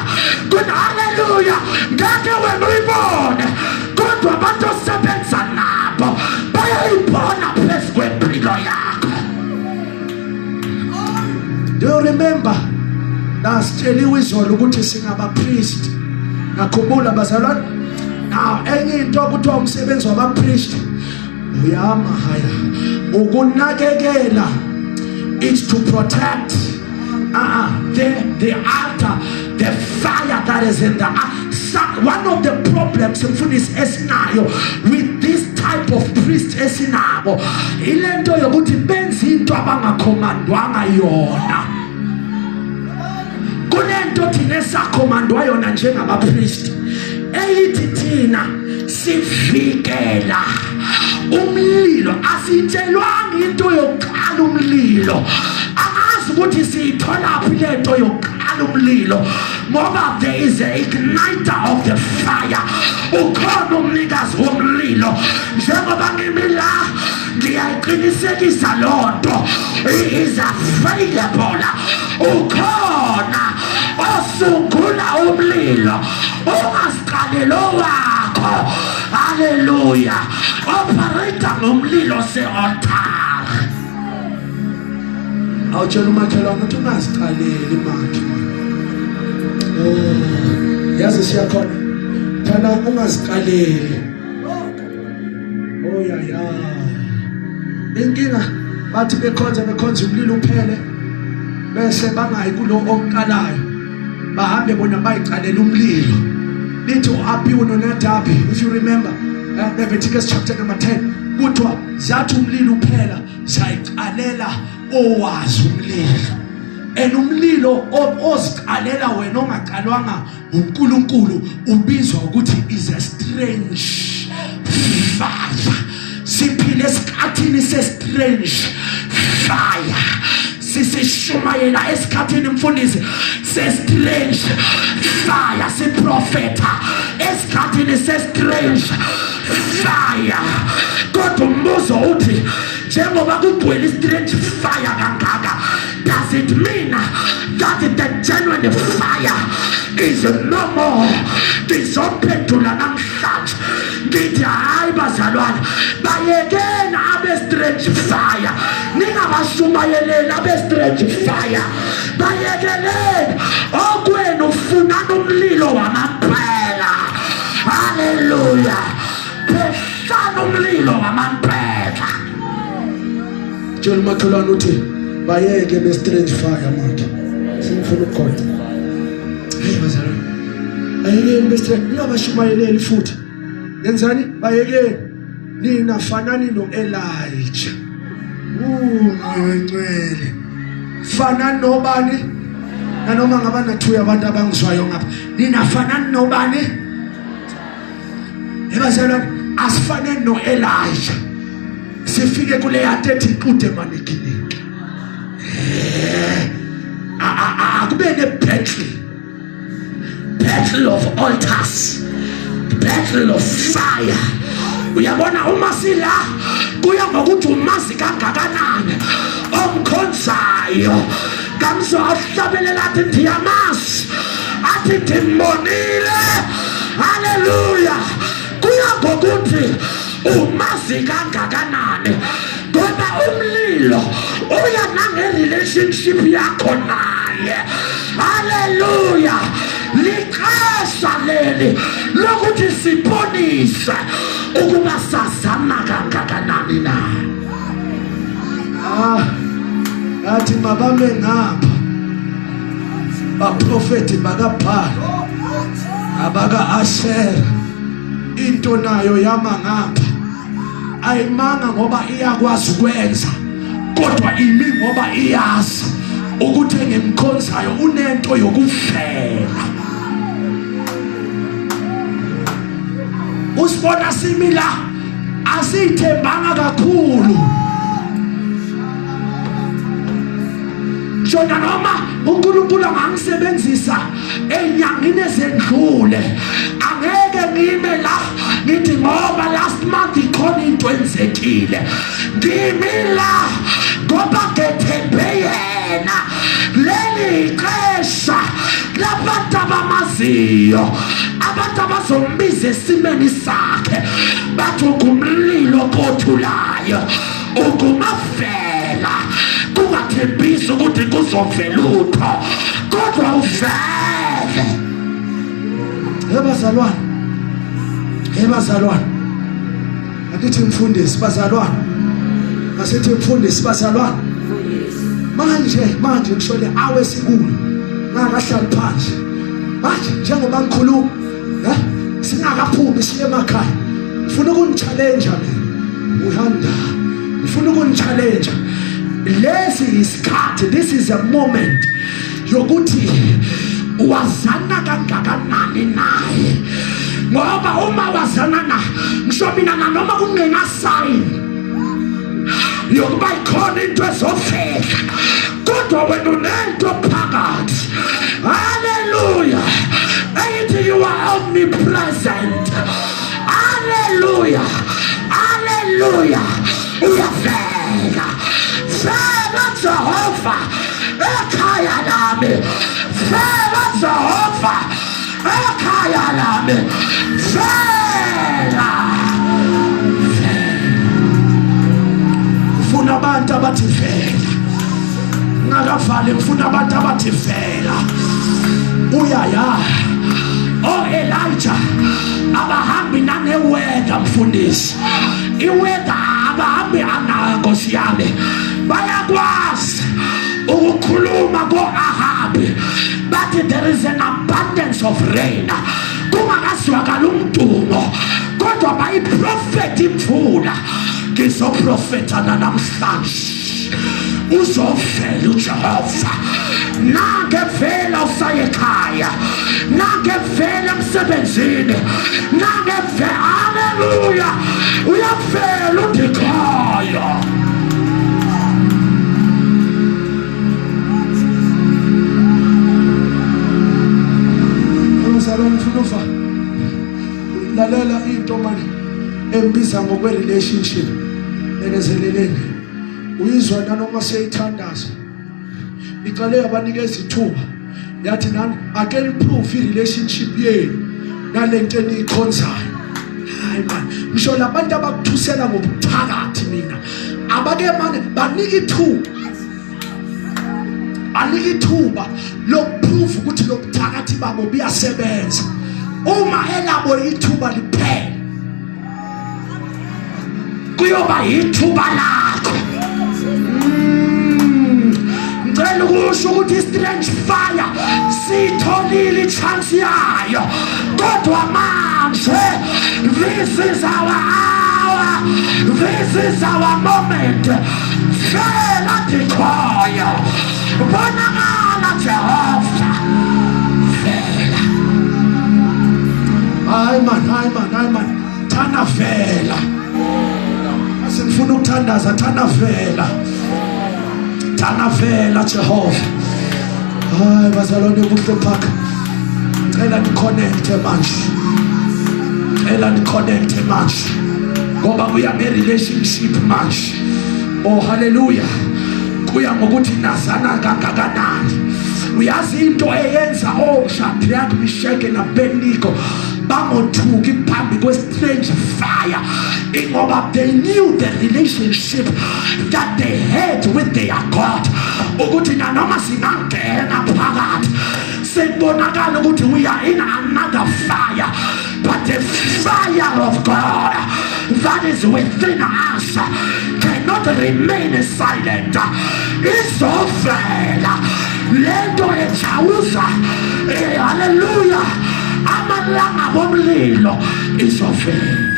Hallelujah. Ngeke wena uyibone kodwa abantu osebenza nabo bayoyibona phezu kwempilo yakho. Do you remember? Nasitsheliwe izolo ukuthi singaba priest. Nakhumbula bazalwane. Now enye into kuthiwa umsebenzi wabapriest uyamahaya ukunakekela. It's to protect the altar, the fire that is in the altar. One of the problems esinayo with this type of priest esinabo ilento yokuthi benza into abangakhomandwanga yona. Kunento thina esakhomandwa yona njengabapriest eyithi thina sivikela umlilo. Asitshelwanga into yokuqala umlilo. Angazi ukuthi siyithola phi lento yokuqala umlilo ngoba there is an igniter of the fire. Ukhona umnikazi womlilo. Njengoba ngimi la ngiyayiqinisekisa lonto. He is available. Ukhona osungula umlilo ungasiqalelo wakho. Hallelujah. Operator ngomlilo se-altar. Awutshela umakhelwane ukuthi ungaziqaleli makhe. Yazi siyakhona. Thana ungaziqaleli. Ya. Inkinga bathi bekhonza umlilo uphele bese bangayi kulo oqalayo. Bahambe bona bayiqalela umlilo. Lithi uAbihu noNadabi, if you remember, Leviticus chapter number 10, kuthiwa zathi umlilo uphela zayiqalela owazi umlilo. Umlilo oziqalela wena ongaqalwanga uNkulunkulu ubizwa ukuthi is a strange fire. Siphile esikhathini se-strange fire. Sisishumayela esikhathini mfundisi se-strange fire. Siprofeta esikhathini se-strange fire. Kodwa umbuzo uthi njengoba kugcwele i-strange fire kangaka, does it mean that the genuine fire is no more? Ngizophendula namhlanje ngithi hayi bazalwane, bayekeni abe-strange fire. Ningabashumayeleli abe-strange fire. Bayekeleni okwenu ufunana umlilo wamampela. Hallelujah. Pheshana umlilo wamampela. Tshela umakhelwane uthi bayeke be-strange fire makhe. Singifuna ukukhona. Hey bazalwane, bayekeni be-strange. Ningabashumayeleli futhi. Yenzani? Bayekeni. Nina fanani no-Elijah. Ngcwele. Fanani nobani? Nanoma ngaba nathuya abantu abangizwayo ngapha. Nina fanani nobani? Ebazalwane, asifane no-Elijah. Sifike kule yatethi iqude manikiniki. Akube battle of altars, battle of fire. Uyabona uma sila kuya ngokuthi umazi kangakanani omkhonzayo. Kamso ahlabelela athi ndiyamazi, athi ndimbonile. Hallelujah. Kuya ngokuthi umazi kangakanani ngoba umlilo uya nange-relationship yakho naye. Hallelujah. Lixesha leli lokuthi sibonise ukuba sazama kangakanani na. Athi mabame ngapha baprofeti bakaBhali abaka-Ashera, into nayo yama ngapha. Ayimanga ngoba iyakwazi ukwenza, kodwa imi ngoba iyazi ukuthi engimkhonzayo unento yokufela. Usibona simila asithembanga kakhulu. Jona noma uNkulunkulu angisebenzisa enyangeni ezendlule angeke ngime la ngithi ngoba last month ikhona into enzekile. Ngimila ngoba ngethembe yena. Leli ixesha labantu abamaziyo, abantu abazombiza esimeni sakhe bathi ungumlilo ophotulayo, ungumafela. Kungathembisi ukuthi kuzovela utho kodwa uvele. Bazalwane akithi mfundisi bazalwane, asithi mfundisi bazalwane. Manje ngishole awesikulu ngakahlali phansi manje njengoba ngikhuluma singakaphumi siye emakhaya. Ngifuna ukunichallenge mina uhanda, ngifuna ukunichallenge. Lesi isikhathi, this is a moment yokuthi wazana kangakanani naye, ngoba uma wazana na ngisho mina noma kungena sign yokuba ikhona into ezofela kodwa wena unento phakathi. Hallelujah. Ayithi you are omnipresent. Hallelujah. Hallelujah. Uyafela. Fela Jehova ekhaya lami. Fela Jehova ekhaya lami. Fela. Ngifuna abantu abathi vela. Ngakavale ngifuna abantu abathi vela. Uyaya. Oh Elijah abahambi naneweda mfundisi. Iweda abahambi anankosi yami. Bayakwazi ukukhuluma ko-Ahabi bathi there is an abundance of rain. Kungakazwakala umdumo kodwa bayiprofethi imvula. Ngizoprofethana namhlanje uzovela uJehova. Nange vela usaye ekhaya, nange vela emsebenzini, nange vela. Haleluya. Uyavela uDikhaya. Mfunufa lalela into manje embiza ngokwe-relationship. Bekezeleleni uyizwa nanoma seyithandaza iqale yabanikeza ithuba yathi nani ake improve i-relationship yenu nalento eniyikhonzayo. Hayi man, ngisho labantu abakuthusela ngobuthakathi mina abake manje banika ithuba lokuprove ukuthi lobuthakathi babo buyasebenza. Uma elabo ithuba liphela kuyoba ithuba lakho. Ngicela ukusho ukuthi strange fire sitholile ichance yayo kodwa manje this is our hour, this is our moment. Fela Dikhaya. Bonakala Jehova. Fela. Hayi man. Thana vela. Asimfuna ukuthandaza thana vela. Thana vela Jehova. Hayi bazalwane kuhle phaka. Ngicela ni-connect manje. Ngoba kuya nge-relationship manje. Oh hallelujah. Kuya ngokuthi nazana kangakanani. Uyazi into eyenza Shadrach, Meshach and Abednego bangothuki phambi kwe-strange fire ingoba they knew the relationship that they had with their God. Ukuthi nanoma singangena phakathi sekubonakala ukuthi we are in another fire, but the fire of God that is within us cannot remain silent. Izovela lento echawuza. Hallelujah. Amalanga bomlilo izovela.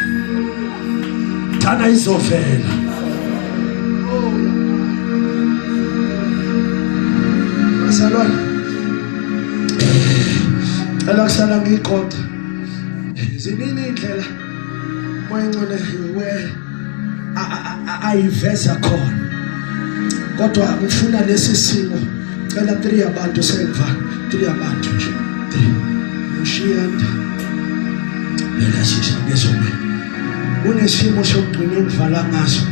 Thana izovela. bazalwane ela kusala ngiqoqa ziningi indlela moyengcwele we ayiveza khona kodwa ngifuna lesi simo cela 3 abantu sengiva 3 abantu nje 3 ushiyanda ela shisha ngezona unesimo sokugcina engivala ngaso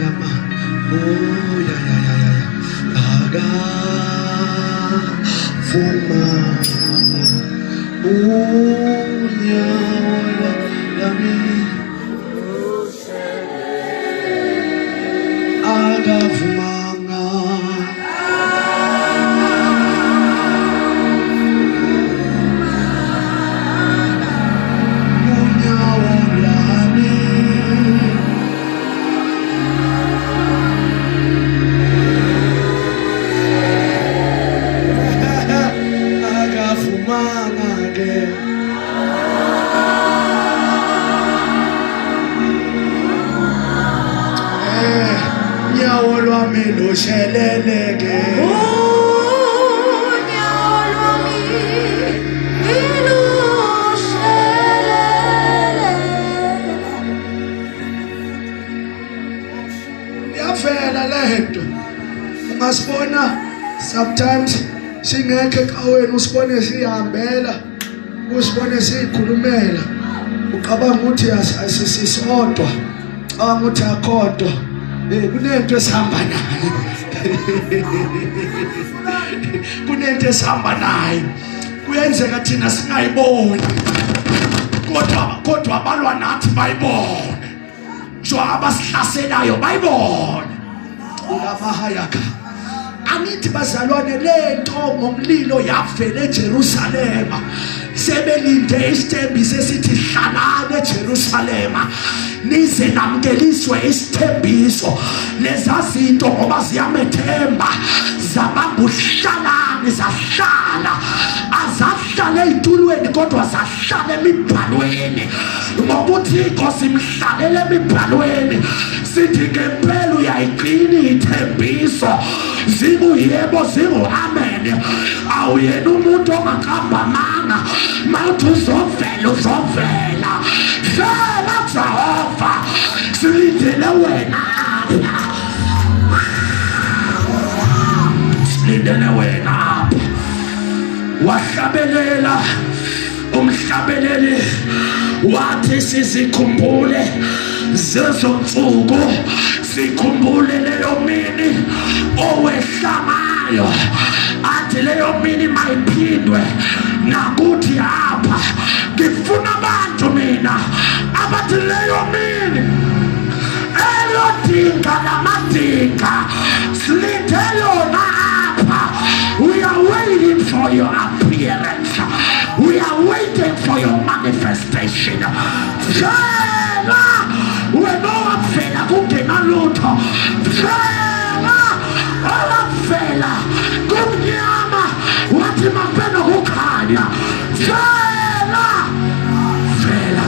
yama oh ya aga fuma unyawala yami aga fumanga unyawala yami aga fumanga ke nyawo lwami lusheleleke yavela lento ungasibona sometimes singekho eqhaweni usibone sihambela usibone sikhulumela uqabanga ukuthi asisisodwa ukuthi akodwa kunento esihamba nayo kunento esihamba nayo kuyenzeka thina singayiboni kodwa abalwa nathi bayibone njo abasihlaselayo bayibone ulamahayaka angithi bazalwane lento ngomlilo yavela eJerusalema sebelinde isithembiso esithi hlalane eJerusalema nize namkeliswe isithembiso lezazinto ngoba ziyamethemba zababuhlalane zahlala azahlala ezitulweni kodwa zahlala emibhalweni ngokuthi inkosi imhlalele emibhalweni sithi ngempela uyayigcina ithembiso zibuyebo amen awuyena umuntu ongaqambamanga mawuthi uzovela vela Jehova silindele wena silindele wena wahlabelela umhlabeleli wathi sizikhumbule zezonsuku sikhumbule leyo mini owehlamayo athi leyo mini mayiphindwe nakuthi apha ngifuna abantu mina abathi leyo mini elodinga namadinga silinde yona apha. We are waiting for your appearance. We are waiting for your manifestation. Fela wenowafela kungena lutho. Fela owafela kumnyama wathi mapena kukhanya. Fela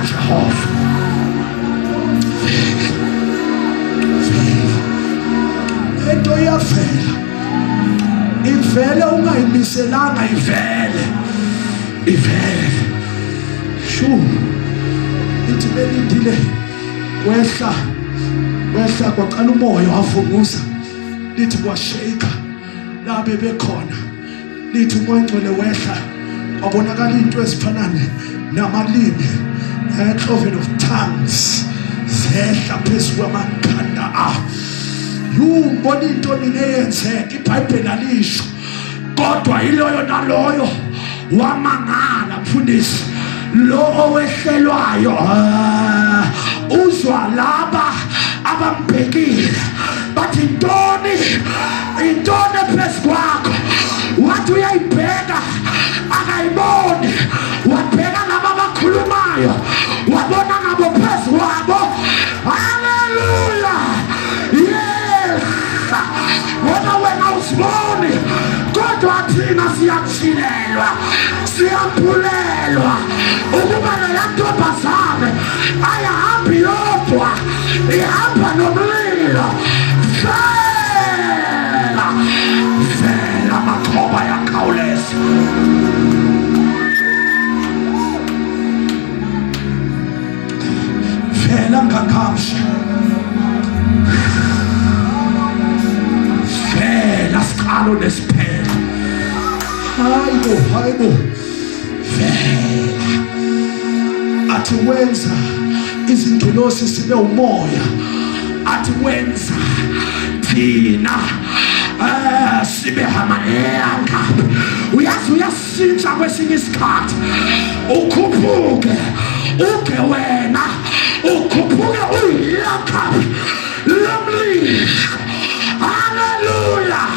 Jehova. Ento yafela ivele ungayimiselanga ivele shu ithi belindile wehla kwaqala umoya wavunguza lithi kwashayika labe bekhona lithi umoya ngcwele wehla wabonakala into ezifana namalimi cloven of tongues zehla phezu kwamakhanda Yumbona into nineyenzeka iBhayibheli alisho kodwa iloyo naloyo wamangala mfundisi lo owehlelwayo uzwa laba abambhekile bathi intoni phezu kwakho wathi uyayibheka akayiboni wabheka laba abakhulumayo wabona ngabo phezu kwabo. Hallelujah. Wena wena usiboni kodwa thina siyachilelwa siyaphulelwa ukuba leyantombazane ayahambi yodwa ihamba nomlilo. Vela amasha. Vela siqalo nesiphelo. Hayibo. Vela. Athi wenza izingilosi sibe umoya. Athi wenza thina sibe hamayanga. Uyasintsha kwesinye isikhathi. Ukhuphuke uke wena ukhuphuke uyakha lomlilo. Hallelujah.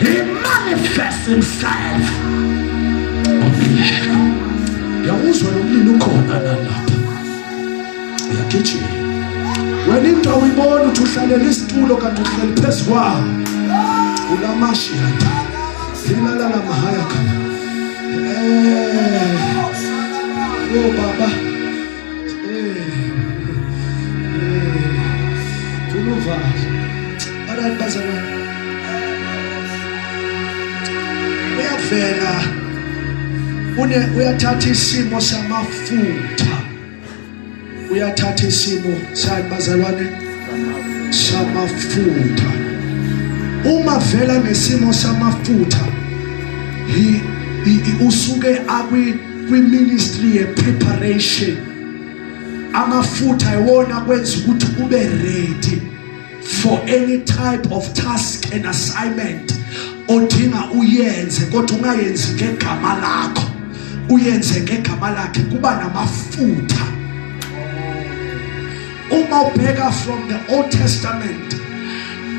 He manifests himself. Yawuzwa lo mlilo ukhona lapha. Uyagijima. Wena into uyibona ukuthi uhlalela isitulo kanti uhleli phezu kwawo. Ulamashi yanta. Ilala la mahaya kana. Oh baba. Tuluva. Alright bazalwane. Uyavela. Uyathatha isimo samafutha. Uyathatha isimo sabazalwane samafutha. Uma vela nesimo samafutha, usuke kwi ministry ye preparation. Amafutha iwona kwenza ukuthi ube ready for any type of task and assignment odinga uyenze kodwa ungayenzi ngegama lakho, uyenze ngegama lakhe. Kuba namafutha. Uma ubheka from the Old Testament,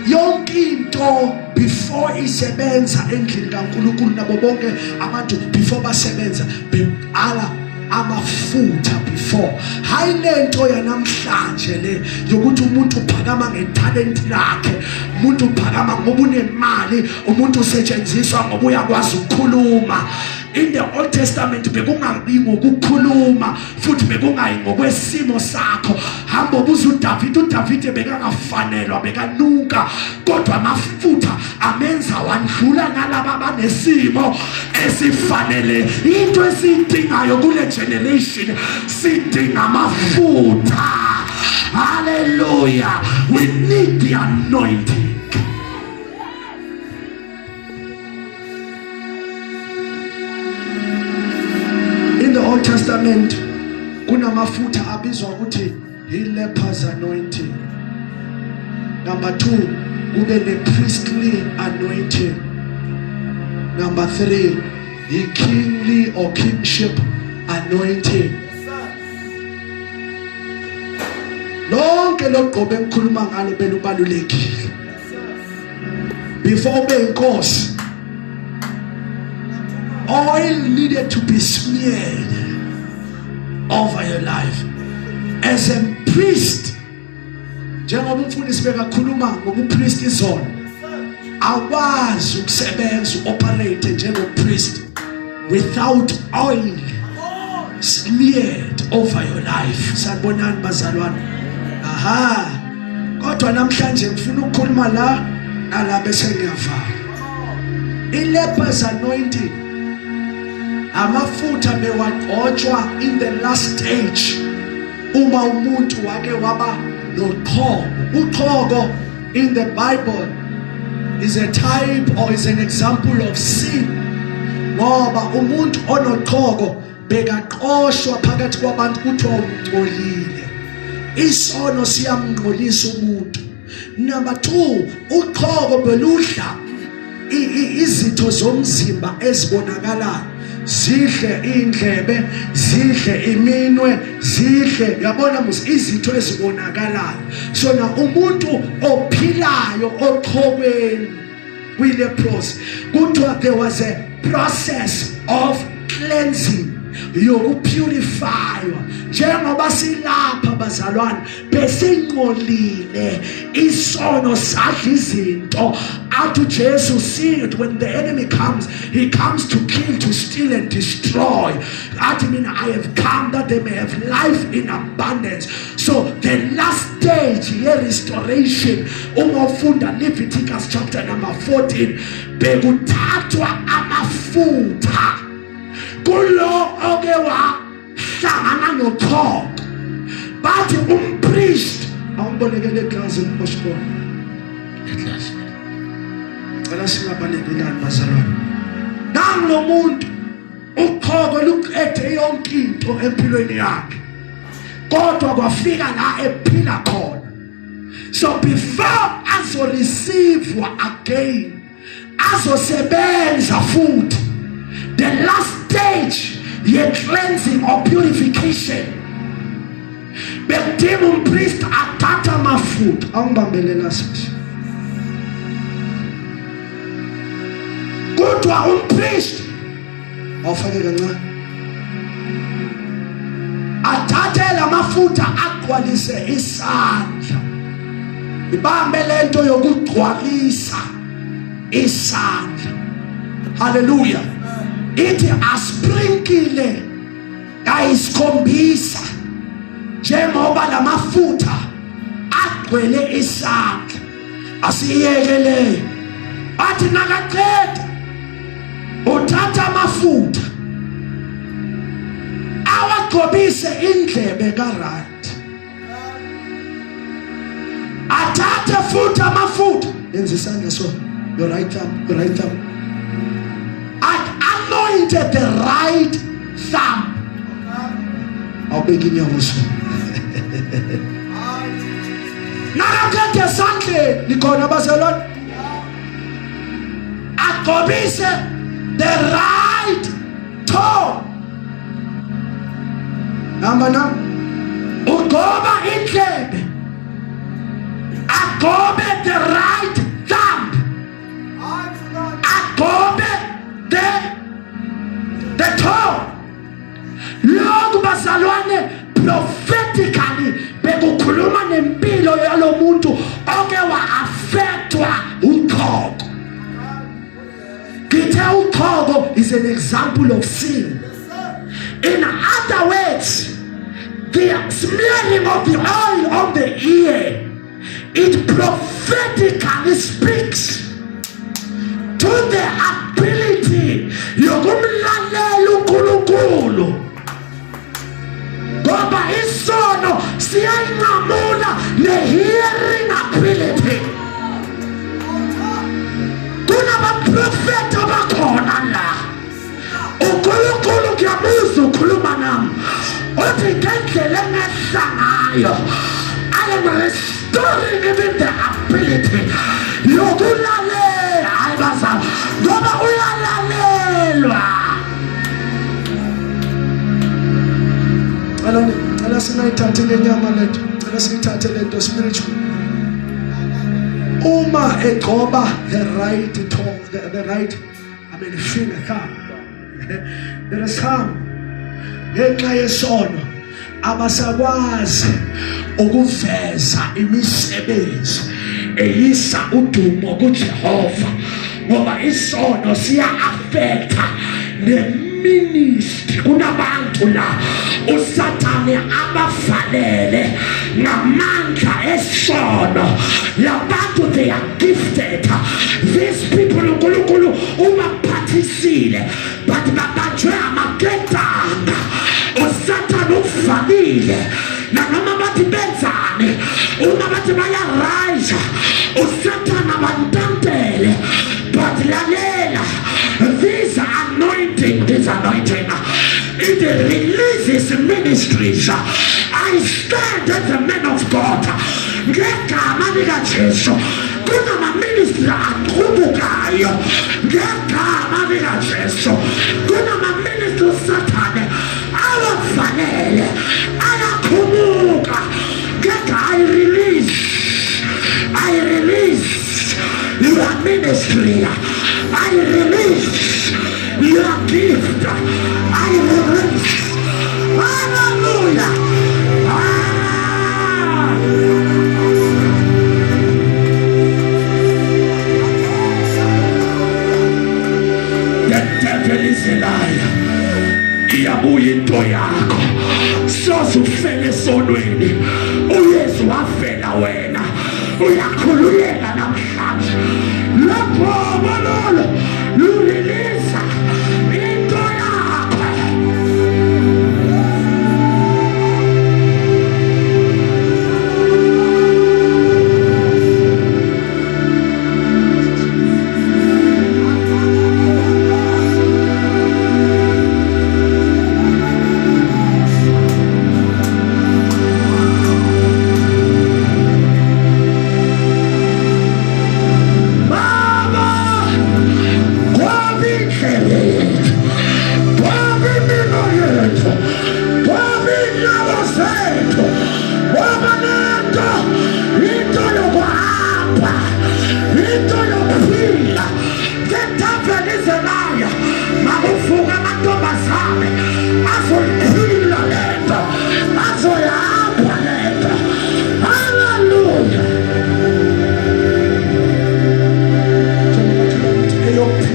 yonke into before isebenza endlini kaNkulunkulu nabo bonke abantu before basebenza beqala amafutha before. Hayi lento yanamhlanje le yokuthi umuntu uphakama ngetalent lakhe, umuntu uphakama ngoba unemali, umuntu usetshenziswa ngoba uyakwazi ukukhuluma. In the Old Testament bekungabi ngokukhuluma futhi bekungayi ngokwesimo sakho. Hamba ubuza uDavid bekangafanelwa, bekanuka, kodwa amafutha amenza wandlula nalabo abanesimo esifanele. Into esiyidingayo kule generation sidinga amafutha. Hallelujah. We need the anointing. In the Old Testament, kuna mafutha abizwa ukuthi lepers anointing. Number 2, kube the priestly anointing. Number 3, the kingly or kingship anointing. Lonke loqobe engikhuluma ngalo belubalulekile. Before being inkosi, oil needed to be smeared over your life. As a priest, njengoba umfundisi bekakhuluma ngobupriest izolo, awazi ukusebenza operate njengopriest without oil smeared over your life. Sanibonani bazalwane. Kodwa namhlanje ngifuna ukukhuluma la nala bese ngiyavala. Lepers anointing, amafutha bewagcotshwa in the last stage. Uma umuntu wake waba noqhobo. Uqhobo in the Bible is a type or is an example of sin. Ngoba umuntu onoqhobo bekaqoshwa phakathi kwabantu kuthiwa ungcolile. Isono siyamngcolisa umuntu. Number 2, uqhobo beludla izitho zomzimba ezibonakalayo. Zidle indlebe, zidle iminwe, zidle yabona musi izitho ezibonakalayo. So na umuntu ophilayo oqhobeni kwileprosi, kuthiwa there was a process of cleansing, yokupurifywa. Njengoba silapha bazalwane besingcolile, isono sadla izinto. Athi Jesu, see it, when the enemy comes, he comes to kill, to steal and destroy. Athi mina I have come that they may have life in abundance. So the last stage here, restoration, uma ufunda Leviticus chapter number 14, bekuthathwa amafutha kulo oke wahlangana noqhobo. Bathi umpriest awubolekele eglazini Mposhibona cela singabalekelani bazalwane nangu umuntu uqhoko luqede yonke into empilweni yakhe kodwa kwafika la ephila khona so before azo receive again azosebenza futhi the last stage ye cleansing or purification bekudinga umpriest athatha amafutha awungibambelela sisi kodwa umpriest awufake kancane athathe lamafutha agcwalise isandla ibambe lento yokugcwalisa isandla haleluya ithi asprinkle kayisikhombisa njengoba lamafutha agcwele isandla asiyekele athi nakaqeda uthatha amafutha awagcobise indlebe kaRand athathe futhi amafutha yenza isandla so your right thumb and anointed the right thumb awubeka inyawo nakaqeda esandleni likhona bazalwane agcobise the right toe number ugoba indlebe agobe the right thumb agobe the toe lokhu bazalwane prophetically bekukhuluma nempilo yalomuntu oke wa affectwa uqhoko Githe uqhoko is an example of sin. In other words, the smearing of the oil on the ear, it prophetically speaks to the ability yokumlalela uNkulunkulu. Ngoba isono siyayinqamula ne-hearing ability. Kunaba-prophet abakhona la. uNkulunkulu kuyabuza ukhuluma nami. Uthi ngendlela engehla ngayo, I am restoring even the ability yokulalela. Hayi bazalwane, ngoba uyalalelwa. Cela sinayithathe lenyama lethu, cela siyithathe lento spiritual. Uma egcoba the right tongue, the right, finger, thumb. There is some ngenxa yesono abasakwazi ukuveza imisebenzi eyisa udumo kuJehova ngoba isono siya affecta neministry kunabantu la uSathane abavalele ngamandla esono labantu they are gifted these people uNkulunkulu ubaphathisile but babanjwe amagetanga uSathane uvalile nanoma bathi benzane uma bathi bayaraja uSathane abantantele but lalela this anointing it releases ministries. I stand as a man of God. Ngegama likaJesu kunama ministry aqhubukayo. Ngegama likaJesu kunama ministry uSathane awavalele ayaqhumuka. I release your ministry. I release your gift. I release. Hallelujah. The devil is a liar. Iyabuya into yakho. Sozufele sonweni. uYesu wafela wena. Uyakhuluyela namhlanje. Lapho balolo lurelisa into yakho.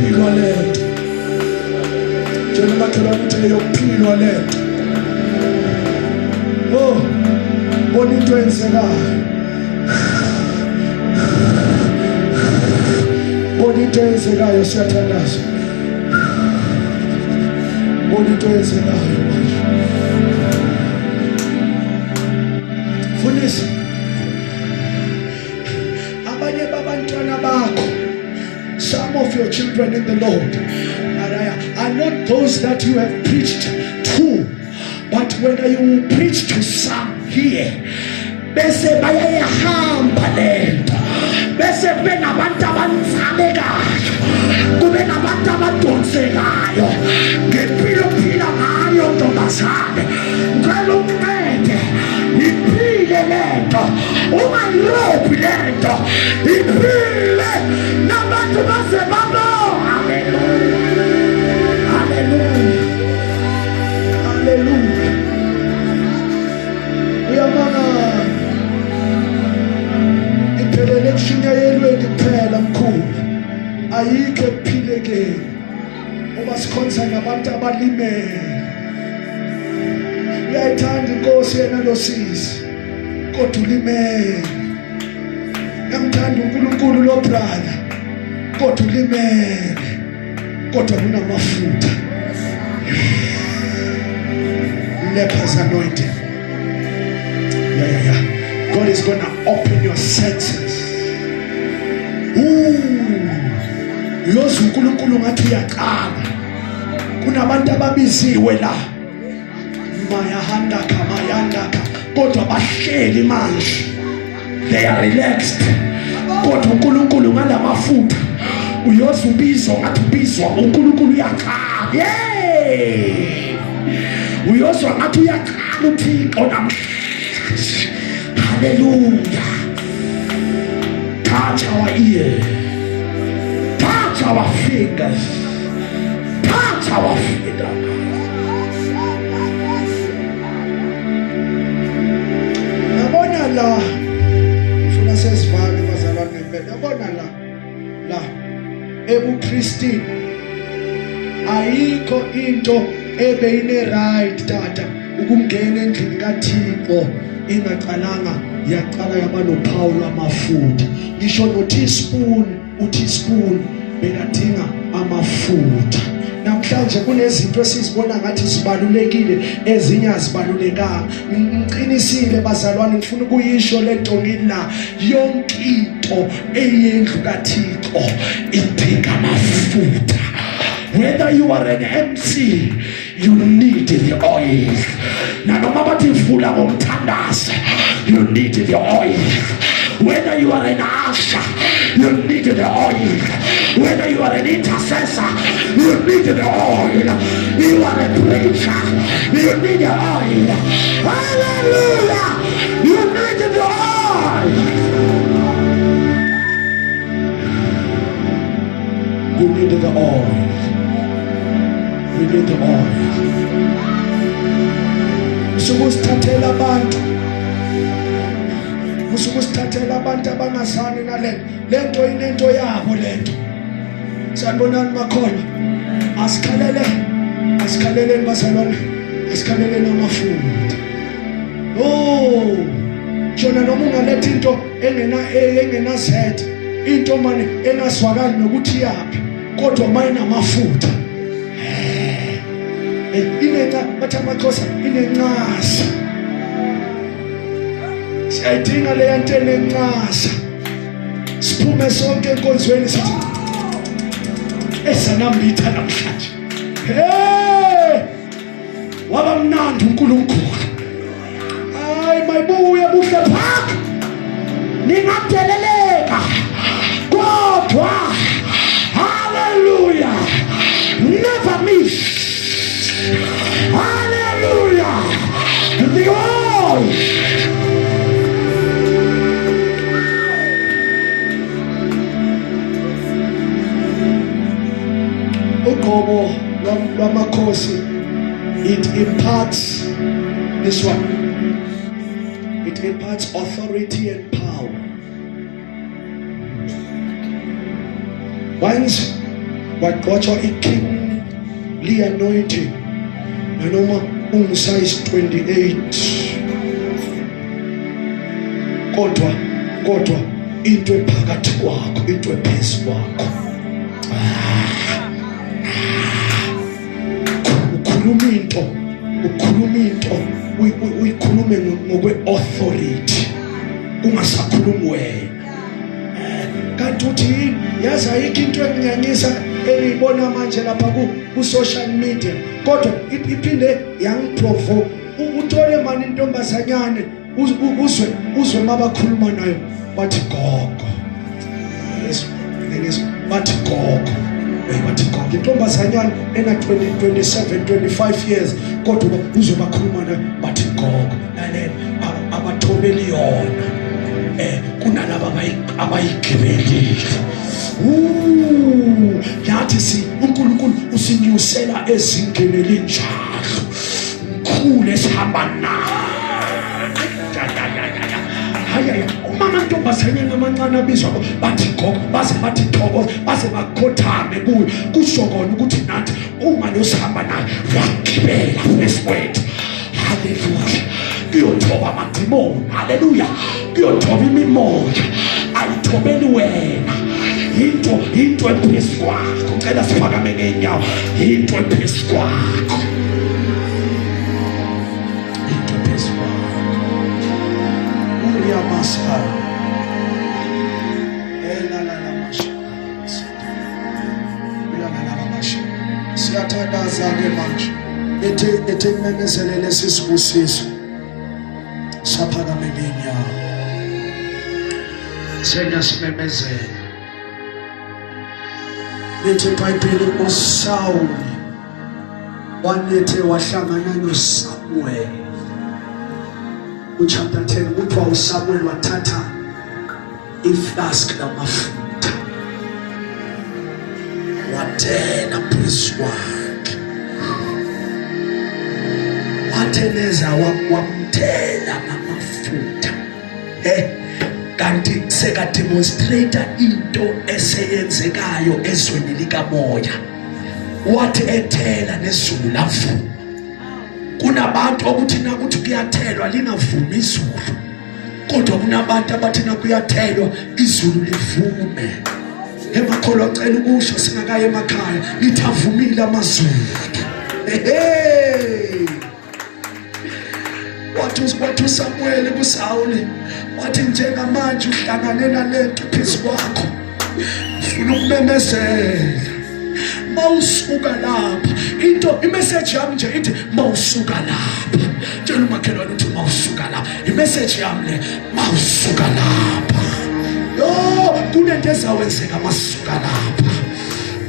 yokuphilwa lento. Tshela makhelwane ukuthi yokuphilwa lento. Oh, bona into eyenzekayo. Bona into eyenzekayo siyathandaza. Bona into eyenzekayo manje. Fundisa. Abanye babantwana bakho, some of your children in the Lord are not those that you have preached to, but when you preach to some here, bese bayayihamba lento, bese kube nabantu abanzalekayo, kube nabantu abadonsekayo ngempilo phila ngayo ntombazane. Ngicela uncede iphile lento, ungayirobhi lento, iphile nabantu base babo. Hallelujah. Uyabona iphelele kushunyayelweni kuphela mkhulu, ayikho ekuphilekeni ngoba sikhonza nabantu abalimele. Uyayithanda inkosi yena losisi kodwa ulimele. Uyamthanda uNkulunkulu lo brother kodwa ulimele, kodwa kunamafutha. Lepers anointing. Yeah. God is gonna open your senses. Uyoza uNkulunkulu ngathi uyaqala. Kunabantu ababiziwe la. Mayandaka kodwa bahleli manje. They are relaxed. Kodwa uNkulunkulu ngalamafutha uyoza ubizwa ngathi ubizwa uNkulunkulu uyaqala. Yeah. Uyozwa ngathi uyaqala uThixo namhlanje. Hallelujah. Touch our ears, touch our fingers, touch our feet. Yabona la, funa sesivale bazalwane ngempela. Yabona la ebuKristini ayikho into ebeyine right tata ukungena endlini kaThixo ingaqalanga yaqala yaba nophawu lwamafutha. Ngisho uthi-spoon bekadinga amafutha. Namhlanje kunezinto esizibona ngathi zibalulekile, ezinye azibalulekanga. Ngiqinisile bazalwane, ngifuna ukuyisho lento ngila, yonke into eyendlu kaThixo idinga amafutha. Whether you are an MC, you need the oil. Nanoma bathi vula ngomthandazo, you need the oil. Whether you are an usher, you need the oil. Whether you are an intercessor, you need the oil. You are a preacher, you need the oil. Hallelujah! You need the oil. You need the oil. We need the oil. Usubusithathela abantu abangazani nalento inento yabo lento. Sanibonani makhona. Asikhalele bazalwane. Asikhalele namafutha. Oh, jona noma ungaletha into engenazithe, into manje engaswakali nokuthi yaphi, kodwa mayinamafutha. Bathi amakhosi inencasa. Siyayidinga le nto enencasa. Siphume sonke enkonzweni sithi esanambitha namhlanje. Hey! Waba mnandi uNkulunkulu. Hayi mayibuya buhle phaka. Ningadeleleka. Kodwa hallelujah. Never miss. Hallelujah. The oil. Ugobo lwamakhosi, it imparts this one. It imparts authority and power. Once watshwa i-kingly anointing nanoma ungu-size 28 kodwa into ephakathi kwakho, into ephezu kwakho, ukhuluma into uyikhulume ngokwe-authority, ungasakhulumi wena. Kanti uthi yazi ayikho into enginyanyisa engiyibona manje lapha ku-social media, kodwa iphinde yangiprovoke. Uthole mani intombazanyane uzwe mabakhuluma nayo bathi gogo, bathi gogo, bathi gogo. Intombazanyane ena 27 25 years kodwa uzwe bakhuluma nayo bathi gogo. Nale abathobeli yona kunalaba abayigibelile. Yathi uNkulunkulu usinyusela ezingeni elinjalo, mkhulu esihamba nayo. Hayaya, amantombazanyana amancane abizwa bathi gogo, baze bathi thokoza, baze bakhothame kuyo. Kusho kona ukuthi nathi uma losihamba naye wagibela wethu. Haleluya. Kuyothoba amadimoni, haleluya, kuyothoba imimoya, ayithobeli wena. Into ephezu kwakho, ngicela siphakame ngeenyawo, into ephezu kwakho, into ephezu kwakho. Uyamasa siyathandaza-ke manje ethe kumemezelele sisibusiso. Saphakame ngeenyawo, senyasimemezela. Lithi iBhayibheli uSawuli wanethe wahlangana noSamuel. Chapter 10 kuthiwa uSamuel wathatha iflask lamafutha wathela phezu kwakhe, watheleza wamthela ngamafutha. Kanti sekademonstrata into eseyenzekayo ezweni likamoya. Wathi ethela nezulu lavuma. Kunabantu okuthi nakuthi kuyathelwa lingavumi izulu, kodwa kunabantu abathi nakuyathelwa izulu livume. Emakholwa cela ukusho singakaye emakhaya lithi avumile amazulu. Wathi uSamuel kuSawuli wathi njengamanje uhlangane nalento phezu kwakho, ufuna ukumemezela. Mawusuka lapha, imessage yami nje ithi mawusuka lapha. Tshela umakhelwane uthi mawusuka lapha. Imessage yami le, mawusuka lapha. Kunento ezawenzeka masuka lapha.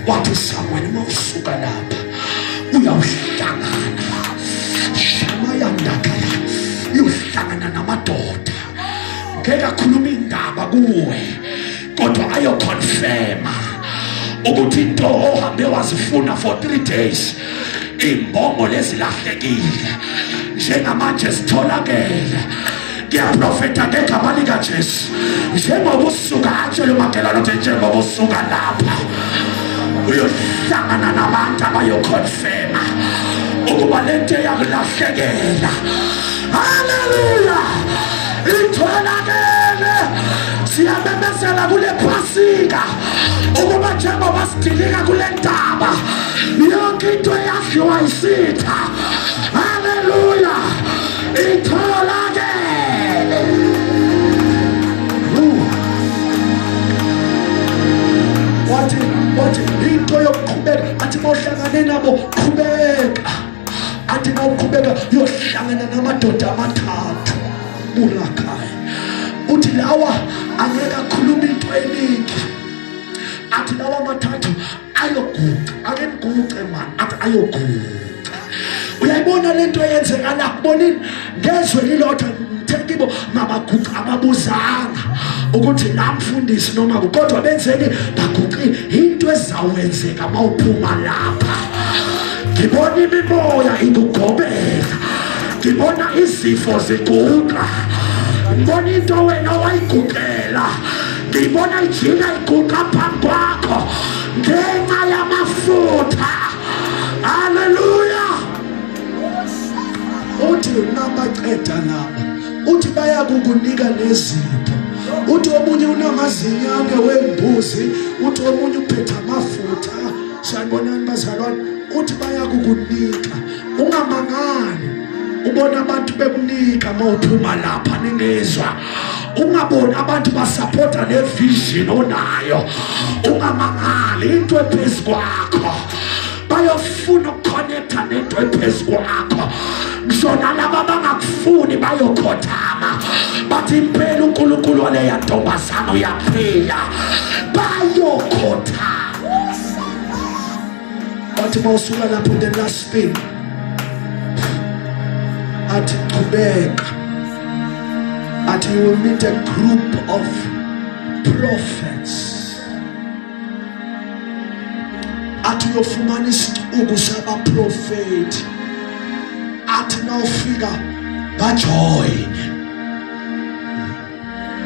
Wathi uSamuel mawusuka lapha uyawuhlangana shamayandakala, uyohlangana namadoda. Ngeke akhuluma indaba kuwe, kodwa ayoconfirma ukuthi into ohambe wazifuna for 3 days imbongo lezilahlekile njengamanje sitholakele. Ngiyaprofeta ngegama likaJesu, njengoba usuka atshele umakhelwane ukuthi njengoba usuka lapha uyohlangana nabantu abayoconfirma ukuba lento yakulahlekela. Haleluya, itholakele. Siyamemezela kule Pasika ukuba njengoba sidilika kule ndaba yonke into eyadliwa isitha. Haleluya, itholakele. Wathi into yokuqhubeka, athi mawuhlangane nabo qhubeka, athi mawuqhubeka yohlangana namadoda amathathu ulakhaya. Uthi lawa angeke akhuluma into eningi, athi lawa amathathu ayoguqa, ake niguqe man, athi ayoguqa. Uyayibona lento eyenzeka la, kubonini ngezwe lilodwa kibo mabaguqa ababuzanga ukuthi la mfundisi noma kodwa benzeni baguqi into ezawenzeka mawuphuma lapha. Ngibona imimoya ikugobela, ngibona izifo ziguqa, ngibona into wena wayiguqela, ngibona ijina iguqa phambi kwakho ngenxa Hallelujah. Uthi nabaqeda laba uthi bayakukunika nezipho. Uthi omunye unamazinyane wembuzi, uthi omunye uphethe amafutha. Sanibonani bazalwane, uthi bayakukunika. Ungamangali ubona abantu bekunika mawuphuma lapha ningezwa. Ungaboni abantu basupporta le vision onayo. Ungamangali into ephezu kwakho. Bayofuna ukuconnecta nento ephezu kwakho. Ngizona laba bangakufuni bayokhothama. Bathi impela uNkulunkulu wale yantombazana uyaphila. Bayokhothama. Bathi mawusuka lapho in the last spin. Athi qhubeka. Athi you will meet a group of prophets. Athi uyofumana isixuku sabaprofeti. Athi nawufika bajoin.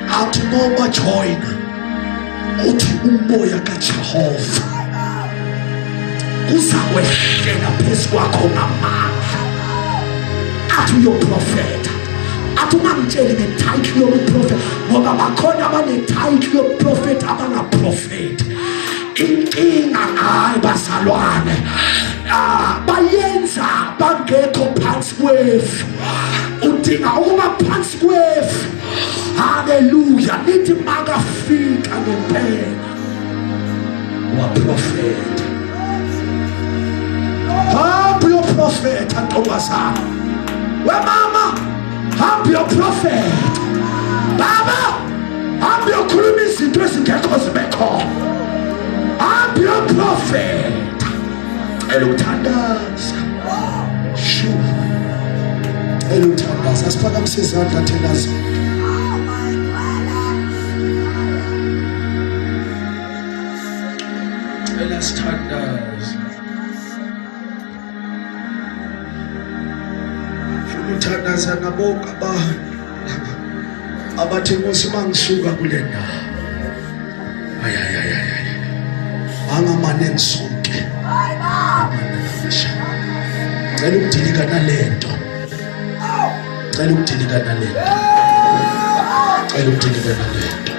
Athi bajoin. Uthi umoya kaJehova uzawehlela phezu kwakho ngamandla. Athi uyoprofeta. Athi ungangitsheli netitle yobuprofeta ngoba bakhona abanetitle yobuprofeta abangaprofeti. Inkinga hayi bazalwane, bayenza bangekho phansi kwefu. Udinga ukuba phansi kwefu. Hallelujah. Nithi makafika ngempela waprofeta. Hambe uyoprofeta ntombazana. We mama, hambe uyoprofeta. Baba, hambe uyokhuluma izinto ezingekho zibekhona. Hambe uyoprofeta. Eluthandaza. Shuva. Eluthandaza. Asiphakamise izandla thina zonke. Elasithandaza. Uthandaza nabonke abathi Nkosi mangisuka kule ndawo. Angamane ngisuke. Cela ukudilika nalento. Cela ukudilika nalento. Cela ukudilika nalento.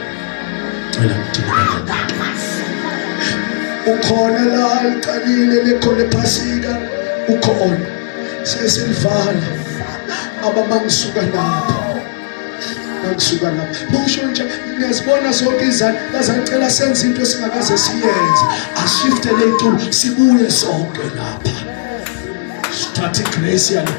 Cela ukudilika nalento. Ukhona la iqalile lekhona ephasika. Ukhona. Sesilivala. Aba mangisuka lapha. Mangisuka lapha. Mosho nje ngiyazibona zonke izana bazacela senze into esingakaze siyenze. Ashiftele itulo sibuye sonke lapha. Start grace yale